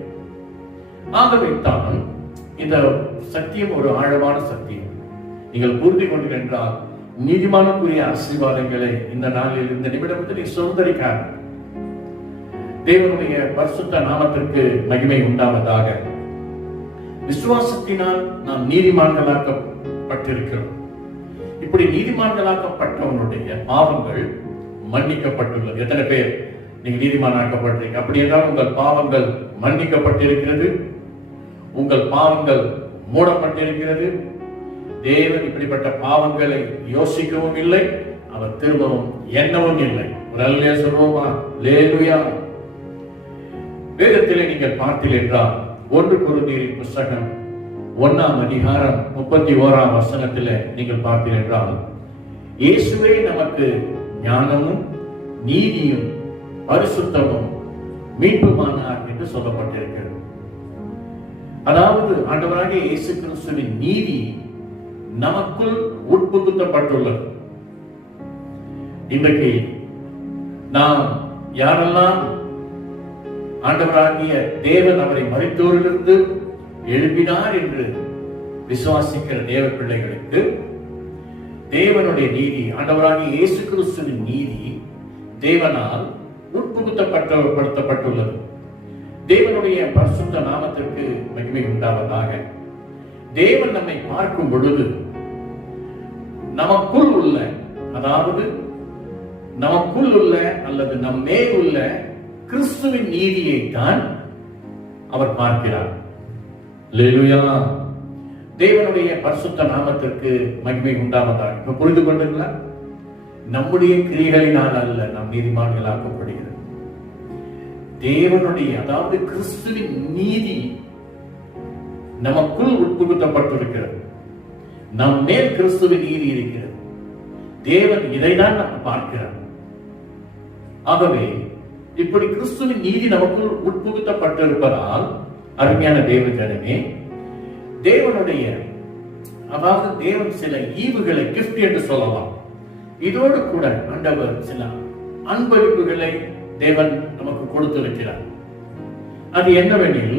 ஆகவே தான் இந்த சத்தியம் ஒரு ஆழமான சத்தியம். நீங்கள் புரிந்து கொண்டீர்கள் என்றால் நீதிமானுக்குரிய ஆசீர்வாதங்களை இந்த நாளில், இந்த நிமிடத்தில் நீ சுதந்திரிக்காத. தேவனுடைய பரிசுத்த நாமத்திற்கு மகிமை உண்டாவதாக. விசுவாசத்தினால் நாம் நீதிமான்களாக்கப்பட்டிருக்கிறோம். இப்படி நீதிமான்களாக்கப்பட்டவனுடைய பாவங்கள் மன்னிக்கப்பட்டுள்ளது. எத்தனை பேர் நீங்க நீதிமானாக்கப்பட்டீங்க? அப்படி என்றால் உங்கள் பாவங்கள் மன்னிக்கப்பட்டிருக்கிறது, உங்கள் பாவங்கள் மூடப்பட்டிருக்கிறது. தேவன் இப்படிப்பட்ட பாவங்களை யோசிக்கவும் இல்லை, அவர் திரும்பவும் எண்ணவும் இல்லை. ஒரு அல்லேலூயா சொல்வோமா? அல்லேலூயா. வேதத்திலே நீங்கள் பார்த்தீர்கள் என்றால் 1 கொரிந்தியரின் புத்தகம் 1ஆம் அதிகாரம் 31ஆம் வசனத்திலே நீங்கள் பார்த்தீர்கள் என்றால் இயேசுவே நமக்கு ஞானமும் நீதியும் பரிசுத்தமும் மீட்புமானார் என்று சொல்லப்பட்டிருக்கிறது. அதாவது ஆண்டவராகிய இயேசு கிறிஸ்துவின் நீதி நமக்குள் உட்புகுத்தப்பட்டுள்ளது. இன்றைக்கு நாம் யாரெல்லாம் ஆண்டவராகிய தேவன் அவரை மரித்தோரிலிருந்து எழுப்பினார் என்று விசுவாசிக்கிற தேவ பிள்ளைகளுக்கு தேவனுடைய நீதி, ஆண்டவராகிய இயேசு கிறிஸ்துவின் நீதி தேவனால் உட்புகுத்தப்பட்டுள்ளது. தேவனுடைய பரிசுத்த நாமத்திற்கு மகிமை உண்டாவதாக. தேவன் நம்மை பார்க்கும் பொழுது நமக்குள் உள்ள, அதாவது நமக்குள் உள்ள அல்லது நம்மே உள்ள கிறிஸ்துவின் நீதியை தான் அவர் பார்க்கிறார். அல்லேலூயா. தேவனுடைய பரிசுத்த நாமத்திற்கு மகிமை உண்டாவதாக. இப்ப புரிந்து கொண்டீங்களா? நம்முடைய கிரியைகளினால் அல்ல நாம் நீதிமான்களாக்கப்படுகிறது. தேவனுடைய, அதாவது கிறிஸ்துவின் நீதி நமக்குள் உட்புகுத்தப்பட்டிருக்கிறது. நம் மேல் கிறிஸ்துவின் நீதி இருக்கிறது. தேவன் இதைதான் நாம் பார்க்கிறார். ஆகவே இப்படி கிறிஸ்துவின் நீதி நமக்குள் உட்புகுத்தப்பட்டிருப்பதால் அருமையான தேவ ஜனமே, தேவனுடைய, அதாவது தேவன் சில ஈவுகளை, கிஃப்ட் என்று சொல்லலாம், இதோடு கூட ஆண்டவர் சில அன்பளிப்புகளை தேவன் நமக்கு கொடுத்திருக்கிறார். அது என்னவெனில்,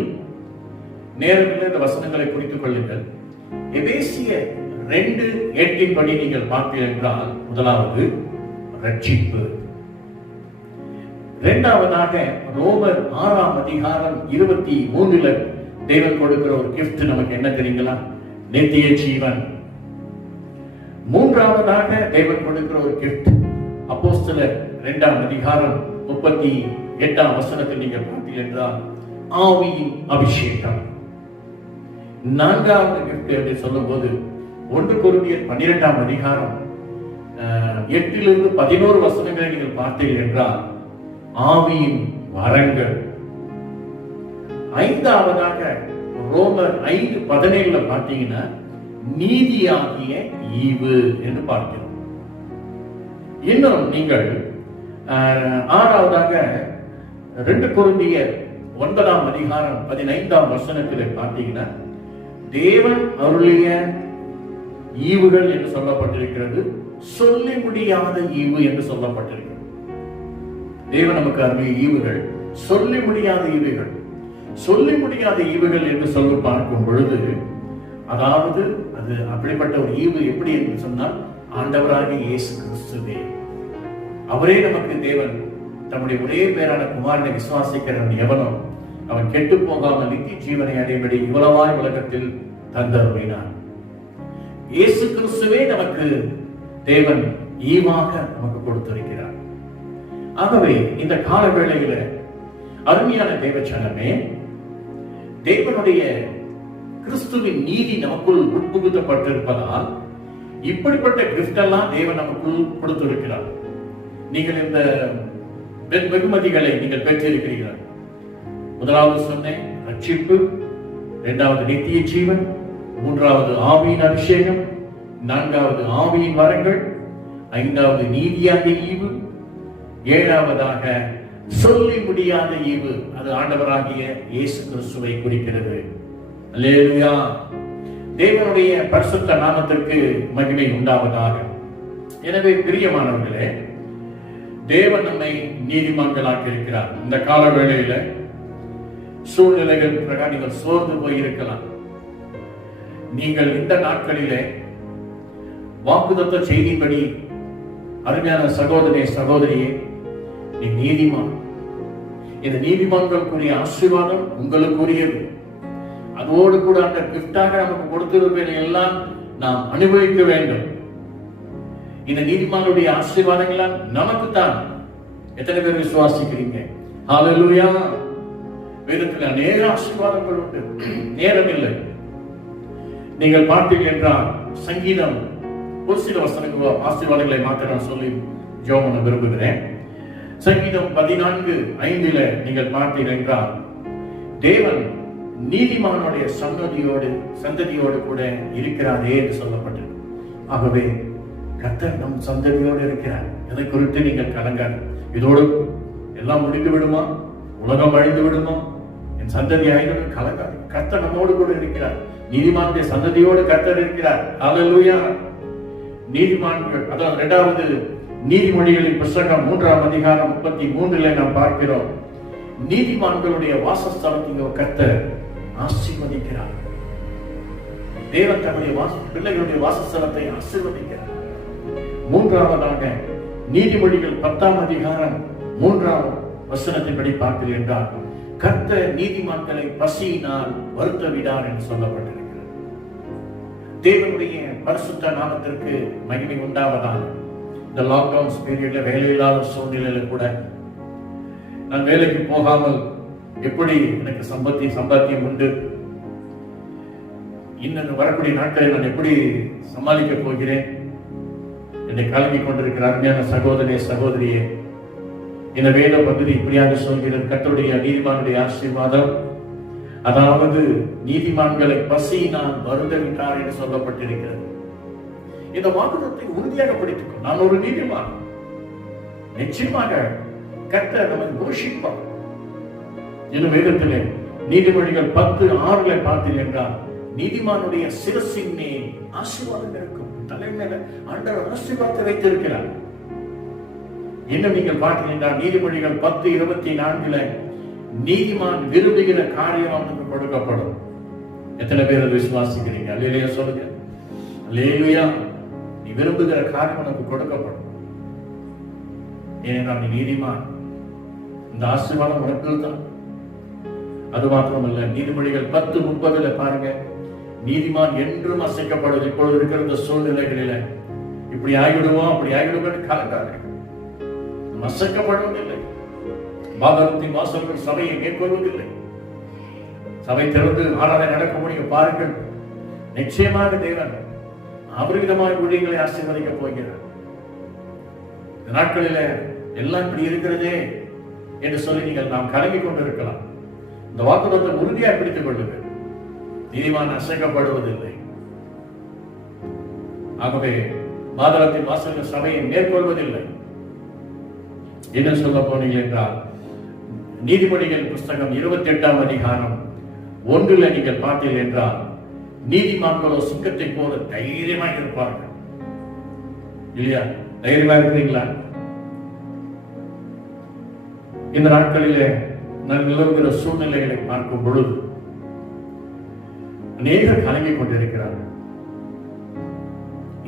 நேரத்தில் இந்த வசனங்களை குறித்துக் கொள்ளுங்கள். எபேசியர் 2:8 படி நீங்கள் பார்த்தீர்கள் என்றால், முதலாவது ரட்சிப்பு. இரண்டாவதாக ரோமர் 6:23 தேவன் கொடுக்கிற ஒரு கிஃப்ட் நமக்கு என்ன தெரியுங்களா? நித்திய ஜீவன். மூன்றாவதாக தேவன் கொடுக்கிற ஒரு கிஃப்ட் அப்போஸ்தலர் 2:38 நீங்கள் பார்த்தீர்கள் என்றால் ஆவியின் அபிஷேகம். நான்காவது கிஃப்ட் என்று சொல்லும் போது 1 கொரிந்தியர் 12:8-11 நீங்கள் பார்த்தீர்கள் என்றால் ஆவியின் வரங்கள். ஐந்தாவதாக ரோமர் 5:17 பார்த்தீங்கன்னா நீதியாகிய ஈவு என்று பார்க்கிறோம். இன்னும் நீங்கள் ஆறாவதாக 2 கொரிந்தியர் 9:15 பார்த்தீங்கன்னா தேவன் அருளிய ஈவுகள் என்று சொல்லப்பட்டிருக்கிறது. சொல்லி முடியாத ஈவு என்று சொல்லப்பட்டிருக்கிறது. தேவன் நமக்கு அருளிய ஈவுகள் சொல்லி முடியாத ஈவுகள். சொல்லி முடியாத ஈவுகள் என்று சொல்லி பார்க்கும் பொழுது, அதாவது அது அப்படிப்பட்ட ஒரு ஈவு எப்படி என்று சொன்னால், ஆண்டவராகிய இயேசு கிறிஸ்துவே, அவரே நமக்கு தேவன் தம்முடைய ஒரே பேரான குமாரனை விசுவாசிக்கிறவன் எவனோ அவன் கெட்டு போகாமல் நித்திய ஜீவனை அடையும்படி இவ்வளவாய் உலகத்தில் தந்தருளினார். இயேசு கிறிஸ்துவே நமக்கு தேவன் ஈவாக நமக்கு கொடுத்திருக்கிறார். ஆகவே இந்த கால வேளையில அருமையான தேவச்சனமே, தேவனுடைய கிறிஸ்துவின் நீதி நமக்குள் உட்புகுத்தப்பட்டிருப்பதால் இப்படிப்பட்ட கிஃப்ட் எல்லாம் தேவன் நமக்குள் கொடுத்திருக்கிறார். நீங்கள் இந்த வெகுமதிகளை நீங்கள் பெற்றிருக்கிறீர்கள். முதலாவது சொன்னேன் ரட்சிப்பு, இரண்டாவது நித்திய ஜீவன், மூன்றாவது ஆவியின் அபிஷேகம், நான்காவது ஆவியின் வரங்கள், ஐந்தாவது நீதியாக ஈவு, ஏழாவதாக சொல்லி முடியாத ஈவு. அது ஆண்டவராகிய இயேசு கிறிஸ்துவை குறிக்கிறது. அல்லேலூயா. தேவனுடைய பரிசுத்த நாமத்திற்கு மகிமை உண்டாவதாக. எனவே பிரியமானவர்களே, தேவன் நம்மை நீதிமான்களாக இருக்கிறார். இந்த கால வேளையில சூழ்நிலைகள் பிரகாரம் நீங்கள் சோர்ந்து போயிருக்கலாம். நீங்கள் இந்த நாட்களிலே வாக்குத்தத்த செய்திப்படி, அருமையான சகோதரே சகோதரியே, நீ நீதிமான். இந்த நீதிமான்களுக்குரிய ஆசீர்வாதம் உங்களுக்குரியது. அதோடு கூட அந்த கிஃப்டாக நமக்கு கொடுத்திருப்பதை எல்லாம் நாம் அனுபவிக்க வேண்டும். இந்த நீதிமானுடைய ஆசீர்வாதங்கள் நமக்குத்தான். எத்தனை பேர் விசுவாசிக்கிறீங்க? ஹல்லேலூயா. வேதத்தில் அநேக ஆசீர்வாதங்கள் உண்டு, நேரம் இல்லை. நீங்கள் பார்த்தீர்கள் என்றால் சங்கீதம் ஒரு சில வசனங்கள் ஆசீர்வாதங்களை மாத்திரம் சொல்லி ஜெபம் பண்ண விரும்புகிறேன். சங்கீதம் 14:5 நீங்கள் பார்த்தீர்கள் என்றால் தேவன் நீதிமானுடைய சந்ததியோடு கூட இருக்கிறாரே என்று சொல்லப்பட்டது. ஆகவே கர்த்தர் நம் சந்ததியோடு இருக்கிறார். எதை குறித்து நீங்கள் கலங்காது. இதோடு எல்லாம் முடிந்து விடுமா? உலகம் அழிந்து விடுமா? என் என் சந்ததி ஆயிரம் கலங்காது. கர்த்தர் நம்மோடு கூட இருக்கிறார். நீதிமானுடைய சந்ததியோடு கர்த்தர் இருக்கிறார். ஹல்லேலூயா. நீதிமான்கள், அதாவது 2வது நீதிமொழிகளின் புத்தகம் 3ஆம் அதிகாரம் 33 நாம் பார்க்கிறோம். நீதிமான்களுடைய வாசஸ்தலத்தை கர்த்தர் ஆசீர்வதிக்கிறார். தேவன் தன்னுடைய பிள்ளைகளுடைய வாசஸ்தலத்தை ஆசீர்வதிக்கிறார். 3ஆவதாக நீதிமொழிகள் 10ஆம் அதிகாரம் 3ஆம் வசனத்தின்படி பார்க்கிறேன் என்றால், கர்த்தர் நீதிமான்களை பசியினால் வருத்த விடார் என்று சொல்லப்பட்டிருக்கிறது. தேவனுடைய பரிசுத்த நாமத்திற்கு மகிமை உண்டாவதால் இந்த லாக்டவுன் பீரியட்ல வேலையில்லாத சூழ்நிலையில கூட நான் வேலைக்கு போகாமல் எப்படி எனக்கு சம்பாத்தியம் உண்டு, இன்னும் வரக்கூடிய நாட்களில் நான் எப்படி சமாளிக்க போகிறேன் என்னை கலங்கிக் கொண்டிருக்கிற அருமையான சகோதரே சகோதரியே, இந்த வேத பகுதி இப்படியாக சொல்கிறது. கர்த்தருடைய நீதிமானுடைய ஆசீர்வாதம், அதாவது நீதிமான்களை பசியினால் வருந்த விட்டார் என்று சொல்லப்பட்டிருக்கிறது. இந்த வாக்குத்தத்தை உறுதியாக படித்துக்கொள். நான் ஒரு நீதிமான், நிச்சயமாக கர்த்தர் நம்மை போஷிப்பார். இன்னும் வேதத்திலே நீதிமொழிகள் 10:6 பார்த்தீர்கள் என்றால், நீதிமானுடைய சிரசின் மேல் ஆசீர்வாதம் இருக்கும். தலைமையில ஆண்டவர் ஆசீர்வாதத்தை வைத்திருக்கிறார். இன்னும் நீங்கள் பார்த்தீர்கள் நீதிமொழிகள் 10:24 நீதிமான் விரும்புகிற காரியம் அவனுக்கு கொடுக்கப்படும். எத்தனை பேர் அதை விசுவாசிக்கிறீங்க? அல்லேலூயா சொல்லுங்க. அல்லேலூயா. நீ விரும்புகிற காரியம் உனக்கு கொடுக்கப்படும். ஏனென்றால் நீ நீதிமான். இந்த ஆசீர்வாதம் உனக்கு தான். அது மாத்திரமல்ல, நீதிமொழிகள் 10:30 பாருங்க, நீதிமான் என்றும் அசைக்கப்படுவது. இப்பொழுது இருக்கிற இந்த சூழ்நிலைகளில இப்படி ஆகிடுவோம் அப்படி ஆகிடுவோம் கலங்காது. அசைக்கப்படுவதில்லை. பாதகத்தின் வாசல்கள் சபையை மேற்கொள்வதில்லை. சபை திறந்து ஆராதனை நடக்க முடியும். பாருங்கள், நிச்சயமாக தேவன் அபரிதமான ஊழியர்களை ஆசீர்வதிக்க போகிறார். இந்த நாட்களில எல்லாம் இப்படி இருக்கிறதே என்று சொல்லி நீங்கள் நாம் கலங்கிக் கொண்டிருக்கலாம். இந்த வாக்குத்தத்தை உறுதியாக பிடித்துக் கொள்ளுங்கள். நீதிமான் அசைக்கப்படுவதில்லை. ஆகவே பாதகத்தின் வாசல்கள் சபையை மேற்கொள்வதில்லை. என்ன சொல்ல போனீங்க என்றால், நீதிமொழிகள் புஸ்தகம் 28ஆம் அதிகாரம் 1 நீங்கள் பார்த்தீர்கள் என்றால், நீதிமான்களோ சிங்கத்தை போல தைரியமாக இருப்பார்கள். இல்லையா? தைரியமா இருக்கிறீங்களா? இந்த நாட்களிலே நான் நிலவுகிற சூழ்நிலைகளை பார்க்கும் பொழுது அநேகர் கலங்கிக் கொண்டிருக்கிறார்கள்.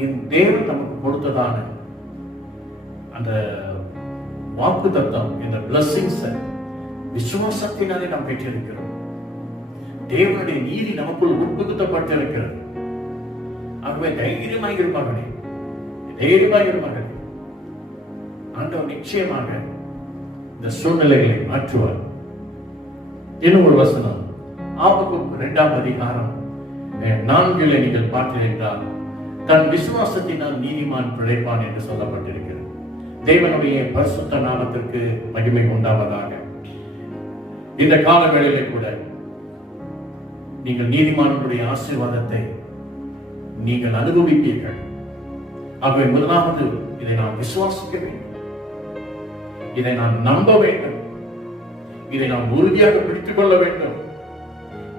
இந்த தேவன் நமக்கு கொடுத்ததான அந்த வாக்கு தத்தம், இந்த பிளஸிங்ஸ் விசுவாசத்தினாலே நாம் பெற்றிருக்கிறோம். தேவனுடைய நீதி நமக்குள் உட்புகுத்தப்பட்டிருக்கிறது. ஆகவே தைரியமாக இருப்பார்களே, தைரியமாக இருப்பார்கள். ஆண்டவர் நிச்சயமாக இந்த சூழ்நிலைகளை மாற்றுவார். இன்னும் ஒரு வசனம், ஆபகுக் 2ஆம் அதிகாரம் 4 நீங்கள் பார்த்தீர்கள் என்றால், தன் விசுவாசத்தினால் நீதிமான் பிழைப்பான் என்று சொல்லப்பட்டிருக்கிறது. தேவனுடைய பரிசுத்த நாமத்திற்கு மகிமை உண்டாவதாக. இந்த காலங்களிலே கூட நீங்கள் நீதிமான்களுடைய ஆசீர்வாதத்தை நீங்கள் அனுபவிப்பீர்கள். ஆகவே முதலாவது இதை நான் விசுவாசிக்க வேண்டும், இதை நான் நம்ப வேண்டும், இதை நான் உறுதியாக பிடித்துக் கொள்ள வேண்டும்.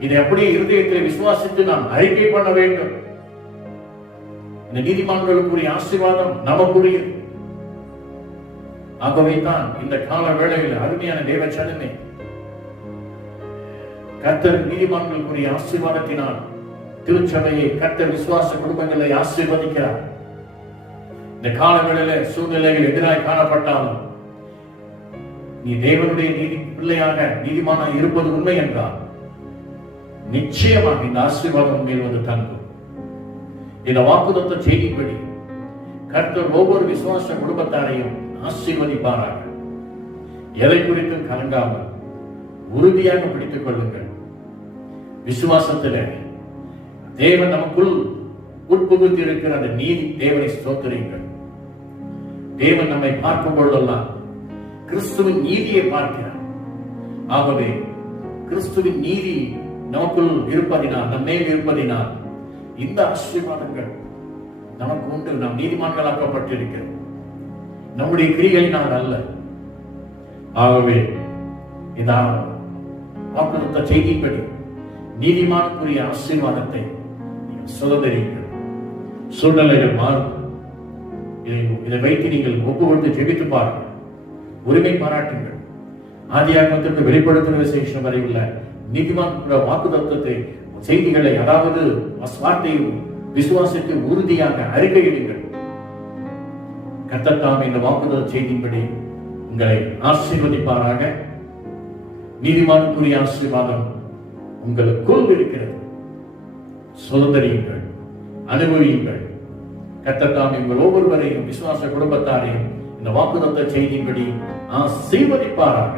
இதை அப்படியே இருதயத்தில் விசுவாசித்து நான் அறிக்கை பண்ண வேண்டும். இந்த நீதிமான்களுக்குரிய ஆசீர்வாதம் நமக்குரியது. ஆகவே தான் இந்த கால வேளையில் அருமையான தேவ சனமே, கர்த்தர் நீதிமான்களுக்குரிய ஆசீர்வாதத்தினால் திருச்சபையை, கர்த்தர் விசுவாச குடும்பங்களை ஆசீர்வதிக்கிறார். இந்த கால வேளையில சூழ்நிலைகள் எதிராக காணப்பட்டாலும் நீ தேவனுடைய நீதி பிள்ளையாக நீதிமானாக இருப்பது உண்மை என்றால் நிச்சயமாக இந்த ஆசீர்வாதம் மேல் வந்து தங்கும். இந்த வாக்குத்தத்த செய்திப்படி கர்த்தர் ஒவ்வொரு விசுவாச குடும்பத்தாரையும் ஆசீர்வதிப்பாராக. எதை குறித்தும் கலங்காமல் உறுதியாக பிடித்துக் கொள்ளுங்கள். விசுவாசத்தில் தேவன் நமக்குள் உட்புகுத்தி இருக்கிற அந்த நீதி தேவனை ஸ்தோத்திரிங்கள். தேவன் நம்மை பார்க்கும் பொழுதெல்லாம் கிறிஸ்துவின் நீதியை பார்க்கிறார். ஆகவே கிறிஸ்துவின் நீதி நமக்குள் இருப்பதினால், நம்மேல் இருப்பதினால் இந்த ஆசீர்வாதங்கள் நமக்கு உண்டு. நாம் நீதிமான்களாக்கப்பட்டிருக்கிறோம், நம்முடைய கிரிகளினால் அல்ல. ஆகவே இந்த வாக்குத்த செய்திப்படி நீதிமானுக்குரிய ஆசீர்வாதத்தை நீங்கள் சுதந்திரீங்கள். சூழ்நிலைகள் மாறும். இதை வைத்து நீங்கள் ஒப்பு கொடுத்து ஜெபித்து பாருங்கள். உரிமை பாராட்டுங்கள். ஆதியாகமத்திற்கு வெளிப்படுத்தும் விசேஷம் வரை உள்ள நீதிமான் வாக்குத்தத்தை செய்திகளை, அதாவது வார்த்தையை விசுவாசத்தை உறுதியாக அறிக்கையிடுங்கள். கர்த்தர் தாமே இந்த வாக்குத்தத்த செய்தியின்படி உங்களை ஆசீர்வதிப்பாராக. நீதிமானுக்குரிய ஆசீர்வாதம் உங்களுக்குள் இருக்கிறது. சுதந்திரியுங்கள், அனுபவியுங்கள். கர்த்தர் தாமே உங்கள் ஒவ்வொருவரையும் விசுவாச குடும்பத்தாரையும் இந்த வாக்குத்தத்த செய்தியின்படி ஆசீர்வதிப்பாராக.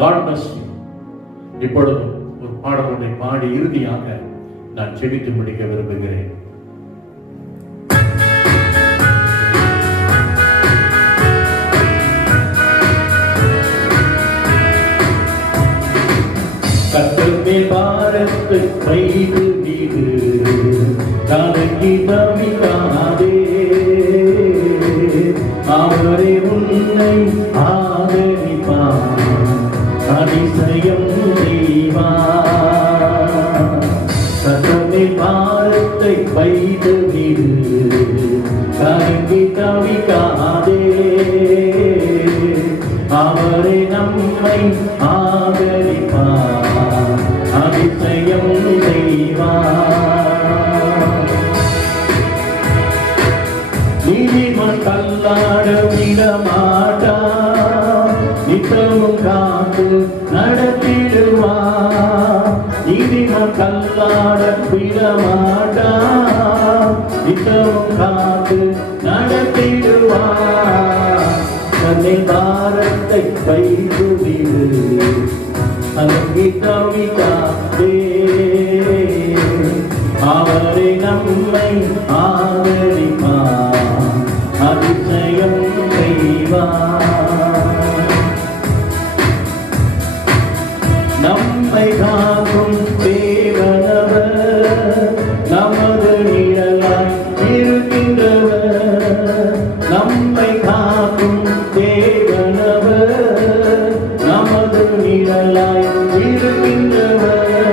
God bless you. இப்பொழுது ஒரு பாடல் ஒன்றை பாடி இறுதியாக நான் செபித்து முடிக்க விரும்புகிறேன். கர்த்தருமே பாரத்தை வைத்து மீது கலங்கி தவிக்காதே. அவரே உன்னை ஆதரிப்பார், அதிசயம் செய்வார். கர்த்தருமே பாரத்தை வைத்து மீது கலங்கி தவிக்காதே. அவரே நம்மை ஆதரிப்பார், அதிசயம் செய்வார். நீதிமான் தள்ளாட விடமாட்டார், நித்தமும் காத்து நடத்திடுவார். நீதிமான் தள்ளாட விடமாட்டார், நித்தமும் காத்து நடத்திடுவார். தன்னை பாரத்தை வைத்து விடு, அங்கி தவிக்காதே. அவரை நம்மை ஆதரிப்பார், அதிசயம் செய்வார். நம்மை காக்கும் தேவனவர், நமது நிழலாய் இருக்கின்றவர். நம்மை காக்கும் தேவனவர், நமது நிழலாய் இருக்கின்றவர்.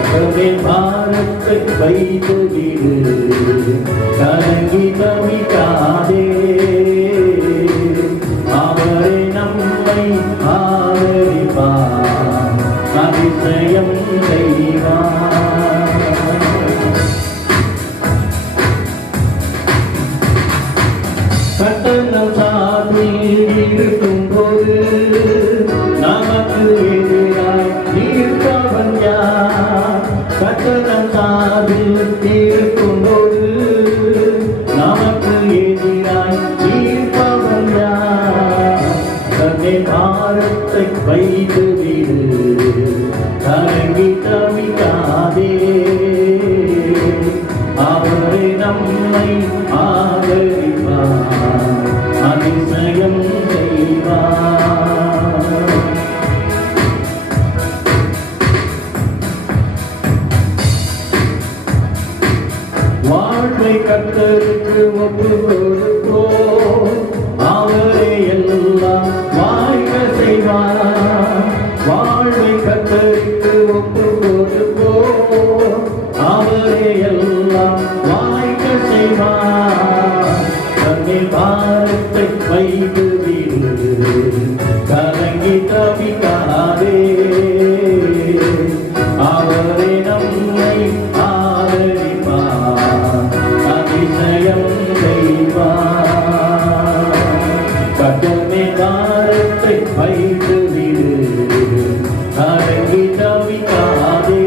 அவரே பாரத்தை வைத்து விடு, கலங்கி தவிக்காதே. அவரே நம்மை ஆதரிப்பார், அதிசயம் செய்வார். கட்டணம் சார்பில் இருக்கும் போது நமக்கு எதிராய் நிற்பவன் யார்? கட்டணம் சார்பில் இருக்கும் போது நமக்கு எதிராய் நிற்பவன் யார்? தன்னை பாரத்தை வைத்து விடு, கலங்கி தவிக்காதே. அவரே நம்மை ஆதரிப்பார், அதிசயம் செய்வார். வாழ்வை கர்த்தருக்கு ஒப்பு கொடுப்போம், அவரே எல்லாம் வாய்க்க செய்வார். வாழ்வை கர்த்தருக்கு ஒப்பு கொடுப்போம், அவரே எல்லாம் வாய்க்க செய்வார். தன்னை பாரத்தை வைத்து விடு, கலங்கி தவிக்காதே. அவரே நம்மை ஆதரிப்பார், அதிசயம் செய்வார். கர்த்தருமே பாரத்தை வைத்து விடு, கலங்கி தவிக்காதே.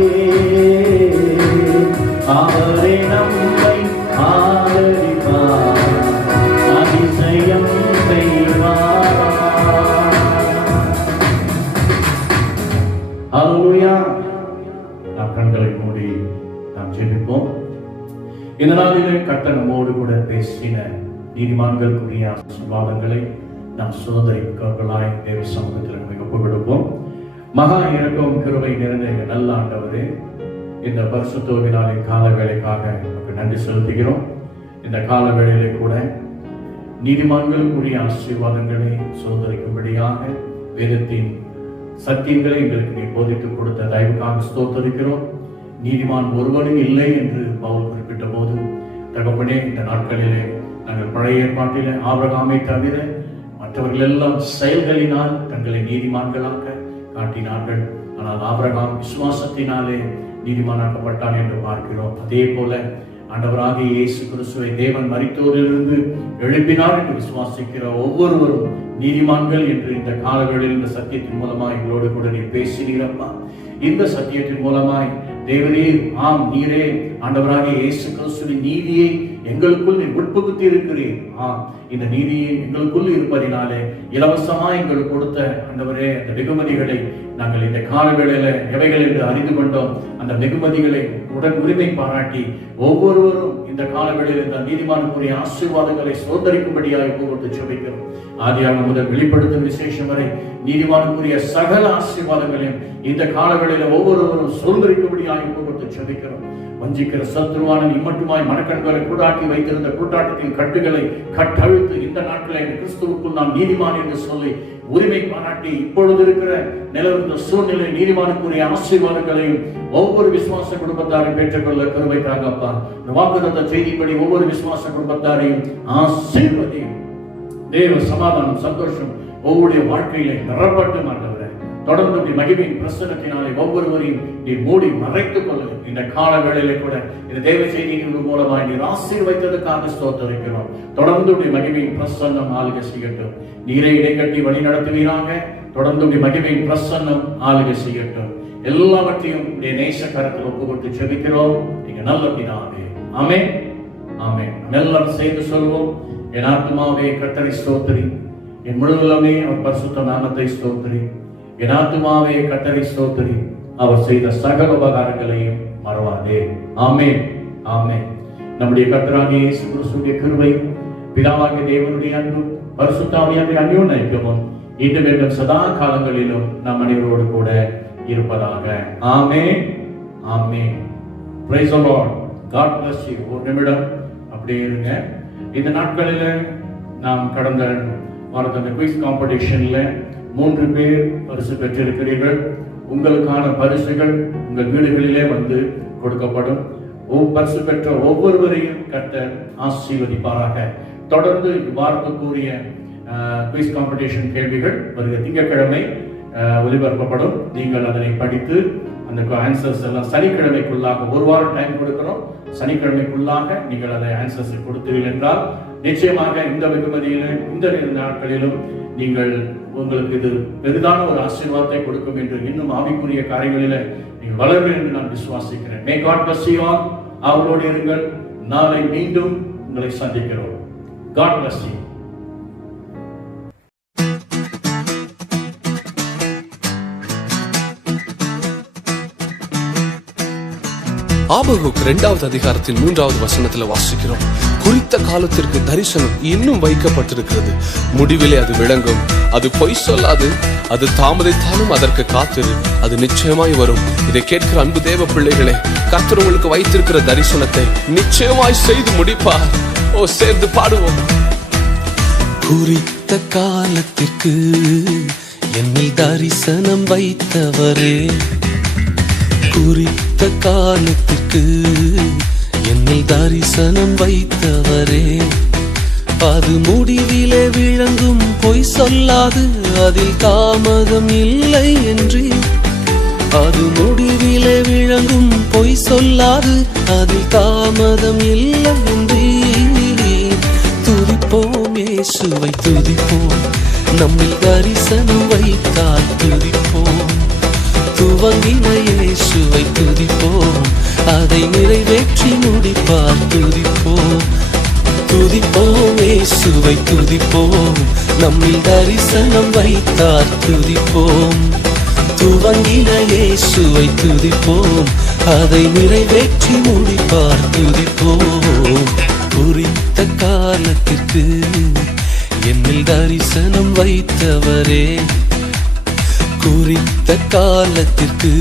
அவரே நம்மை ஆதரிப்பார், அதிசயம் செய்வார். அல்லேலூயா. நாம் கண்களை மூடி நாம் ஜெபிப்போம். இந்த நாளிலே கர்த்தர் நம்மோடு கூட பேசின நீதிமான்களுக்குரிய ஆசீர்வாதங்களை நாம் சுதந்திரிக்கவர்களாய் தேவ சமூகத்தில் நம்மை ஒப்புக் கொடுப்போம். மகா இரக்கம் கிருபை நிறைந்த எங்கள் நல்ல ஆண்டவரே, இந்த பரிசுத்த நாளின் கால வேளைக்காக நமக்கு நன்றி செலுத்துகிறோம். இந்த கால வேளையிலே கூட நீதிமான்களுக்குரிய ஆசீர்வாதங்களை சுதந்திரிக்கும்படியாக வேதத்தின் சத்தியங்களை எங்களுக்கு நீ போதித்து கொடுத்த தயவுக்காக ஸ்தோத்திரிக்கிறோம். நீதிமான் ஒருவனும் இல்லை என்று பவுல் குறிப்பிட்ட போது, தகப்பனே, இந்த நாட்களிலே நாங்கள் பழைய ஏற்பாட்டிலே ஆபிரகாமை தவிர மற்றவர்கள் எல்லாம் செயல்களினால் தங்களை நீதிமான்களாக காட்டினார்கள். ஆனால் ஆபிரகாம் விசுவாசத்தினாலே நீதிமானாக்கப்பட்டான் என்று பார்க்கிறோம். அதே போல ஆண்டவராகிய இயேசு கிறிஸ்துவை தேவன் மரித்தோரிலிருந்து எழுப்பினார் என்று விசுவாசிக்கிற ஒவ்வொருவரும் நீதிமான்கள் என்று இந்த காலங்களில் இந்த சத்தியத்தின் மூலமாய் எங்களோடு கூட நீ பேசினீரப்பா. இந்த சத்தியத்தின் மூலமாய் தேவனே, ஆம், நீரே ஆண்டவராகிய இயேசு கிறிஸ்துவின் நீதியை எங்களுக்குள் நீ உட்புகுத்தி இருக்கிறீர். ஆம், இந்த நீதியை எங்களுக்குள் இருப்பதினாலே இலவசமாய் எங்களுக்கு கொடுத்த ஆண்டவரே அந்த வெகுமதிகளை நாங்கள் இந்த காலவேளையில எவைகள் என்று அறிந்து கொண்டோம். அந்த வெகுமதிகளை உடன் உரிமை பாராட்டி ஒவ்வொருவரும் இந்த காலவேளையில் இந்த நீதிமானுக்குரிய ஆசீர்வாதங்களை சோதரிக்கும்படியாக ஒவ்வொரு செபிக்கிறோம். ஆதியாகமம் முதல் வெளிப்படுத்தும் விசேஷம் வரை நீதிமானுக்குரிய சகல ஆசீர்வாதங்களையும் இந்த காலவேளையில ஒவ்வொருவரும் சோதரிக்கும்படியாக ஒவ்வொரு செபிக்கிறோம். வஞ்சிக்கிற சத்ருவான இம்மட்டுமாய் மனக்கண்களை கூடாட்டி வைத்திருந்த கூட்டாட்டத்தின் கட்டுகளை கட்டழுத்து இந்த நாட்களை கிறிஸ்துவுக்குள் நாம் நீதிமான் என்று சொல்லி உரிமை பாராட்டி இப்பொழுது இருக்கிற நிலவர சூழ்நிலை நீதிமானுக்குரிய ஆசீர்வாதங்களையும் ஒவ்வொரு விசுவாச குடும்பத்தாரையும் பெற்றுக்கொள்ள கருவைக்காக அப்பா, வாக்குத்தத்த செய்திப்படி ஒவ்வொரு விசுவாச குடும்பத்தாரையும் ஆசீர்வதியும். தேவ சமாதானம், சந்தோஷம் ஒவ்வொருடைய வாழ்க்கையில நிரப்பட்டு மாட்டவரை தொடர்ந்து மகிமையின் பிரசன்னத்தினாலே ஒவ்வொருவரையும் நீ மூடி மறைத்துக் கொள்ள. இந்த காலங்களிலே கூட இந்த தேவ செய்தியின் மூலமாக நீர் ஆசீர்வதித்ததற்காக ஸ்தோத்திரிக்கிறோம். தொடர்ந்து மகிமையின் பிரசன்னம் ஆளுகை செய்யட்டும். நீரை இடைக்கட்டி வழி நடத்துவீராக. தொடர்ந்து மகிமையின் பிரசன்னம் ஆளுகை செய்யட்டும். எல்லாவற்றையும் நேச கரத்தில் ஒப்புக்கொண்டு செபிக்கிறோம். நீங்க நல்ல பிதாவே. ஆமென், ஆமென். எல்லாம் செய்து சொல்வோம். என் ஆத்துமாவே கர்த்தரை ஸ்தோத்திரி, என் முழுவதுமே அவர் பரிசுத்த நாமத்தை ஸ்தோத்திரி. என் ஆத்துமாவே கர்த்தரை ஸ்தோத்திரி, அவர் செய்த சகல உபகாரங்களையும் மறவாதே. ஆமென், ஆமென். நம்முடைய கர்த்தராகிய இயேசு கிறிஸ்துவின் கிருபை, பிதாவாகிய தேவனுடைய அன்பும் பரிசுத்த ஆவியானவருடைய அந்யோன்யமும் இன்றும் என்றும் சதா காலங்களிலும் நம் அனைவரோடு கூட இருப்பதாக. ஆமென், ஆமென். Praise the Lord. God bless you. ஒரு நிமிடம் அப்படியே இருங்க. இந்த நாட்களில் நாம் கடந்த வாரத்தில் குயிஸ் காம்படிஷன்ல 3 பேர் பரிசு பெற்றிருக்கிறீர்கள். உங்களுக்கான பரிசுகள் உங்கள் வீடுகளிலே வந்து கொடுக்கப்படும். பரிசு பெற்ற ஒவ்வொருவரையும் கர்த்தர் ஆசீர்வதிப்பாராக. தொடர்ந்து வாரத்துக்குரிய குயிஸ் காம்படிஷன் கேள்விகள் வருகிற திங்கட்கிழமை ஒளிபரப்பப்படும். நீங்கள் அதனை படித்து அந்த ஆன்சர்ஸ் எல்லாம் சனிக்கிழமைக்குள்ளாக, ஒரு வாரம் டைம் கொடுக்கிறோம், சனிக்கிழமைக்குள்ளாக நீங்கள் அதை ஆன்சர்ஸ் கொடுத்தீர்கள் என்றால் நிச்சயமாக இந்த வெகுமதியிலும் இந்த நாட்களிலும் நீங்கள் உங்களுக்கு இது பெரிதான ஒரு ஆசீர்வாதத்தை கொடுக்கும் என்று இன்னும் ஆவிக்குரிய காரியங்களில் நீங்கள் வளர்வீர்கள் என்று நான் விசுவாசிக்கிறேன். May God bless you all. அவரோடு இருங்கள். நாளை மீண்டும் உங்களை சந்திக்கிறோம். God bless you. ஆபகுக் 2வது அதிகாரத்தில் 3வது வசனத்துல வாசிக்கிறோம். குறித்த காலத்திற்கு தரிசனம் இன்னும் வைக்கப்பட்டிருக்கிறது, முடிவிலே அது விளங்கும். அது பொய் சொல்லாது, அது தாமதித்தாலும் அதற்கு காத்திரு, அது நிச்சயமாய் வரும். இதை கேட்கிற அன்பு தேவ பிள்ளைகளே, கர்த்தர் உங்களுக்கு வைத்திருக்கிற தரிசனத்தை நிச்சயமாய் செய்து முடிப்பார். ஓ, சேர்ந்து பாடுவோம். குறித்த காலத்திற்கு என்னில் தரிசனம் வைத்தவரே, குறித்த காலத்திற்கு என்னில் தரிசனம் வைத்தவரே, அது முடிவிலே விளங்கும், பொய் சொல்லாது, அதில் தாமதம் இல்லை என்று. அது முடிவிலே விளங்கும், பொய் சொல்லாது, அதில் தாமதம் இல்லை என்று. துதிப்போம், இயேசுவை துதிப்போம், நம்மில் தரிசனம் வைத்தால் துதிப்போம். துவங்கின இயேசுவை துதிப்போம், அதை நிறைவேற்றி முடிப்பார் துதிப்போம். துதிப்போம், இயேசுவை துதிப்போம், நம்மில் தரிசனம் வைத்தார் துதிப்போம். துவங்கின இயேசுவை துதிப்போம், அதை நிறைவேற்றி முடிப்பார் துதிப்போம். குறித்த காலத்திற்கு என்னில் தரிசனம் வைத்தவரே, குறித்த காலத்திற்கு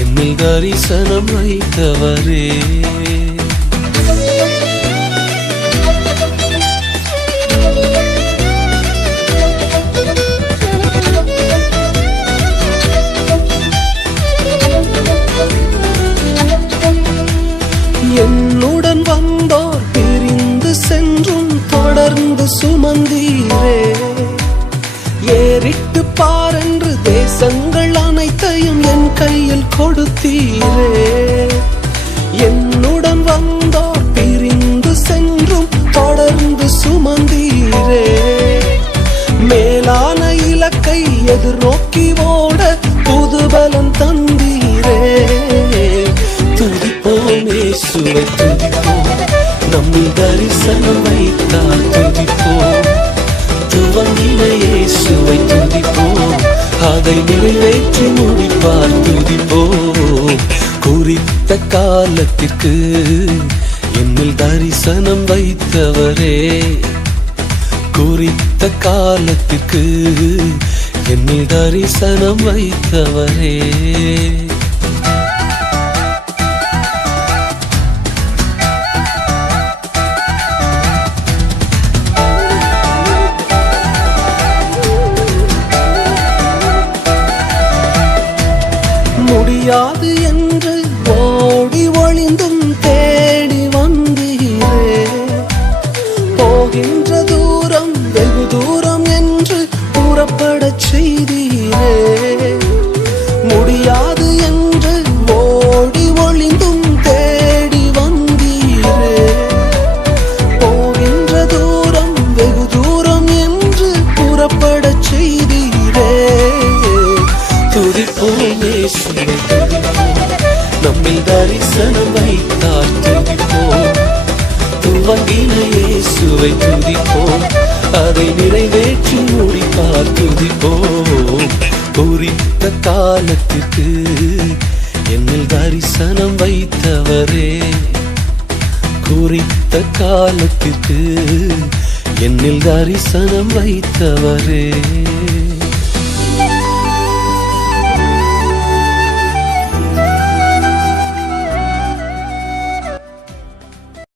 என்னில் தரிசனம் வைத்தவரே. தொடர்ந்து சுமந்தீரே. ஏறிட்டு பாரென்று தேசங்கள் அனைத்தையும் என் கையில் கொடுத்தீரே. என்னுடன் வந்தோர் பிரிந்து சென்றும் தொடர்ந்து சுமந்தீரே. மேலான இலக்கை எதிர்நோக்கி ஓட புதுபலம் தந்தீரே. துதிப்போம் இயேசுவை துதிப்போம், நம்மில் தரிசனம் வைத்தார் துதிப்போம். துவங்கின இயேசுவை துதிப்போம், அதை நிறைவேற்றி முடிப்பார் துதிப்போம். குறித்த காலத்திற்கு என்னில் தரிசனம் வைத்தவரே. குறித்த காலத்திற்கு என்னில் தரிசனம் வைத்தவரே. முடியாது என்று ஓடி ஒளிந்தும் தேடி வந்தீரே. போகின்ற தூரம் வெகு தூரம் என்று புறப்படச் செய்தீரே. முடியாது என்று ஓடி ஒளிந்தும் தேடி வந்தீரே. போகின்ற தூரம் வெகு தூரம் என்று புறப்படச் செய்தீரே. துதிப்போம் இயேசுவை துதிப்போம், நம்மில் தரிசனம் வைத்தார் துதிப்போம். துவங்கின இயேசுவை துதிப்போம், அதை நிறைவேற்றி முடிப்பார் துதிப்போம். குறித்த காலத்திற்கு என்னில் தரிசனம் வைத்தவரே. குறித்த காலத்திற்கு என்னில் தரிசனம் வைத்தவரே.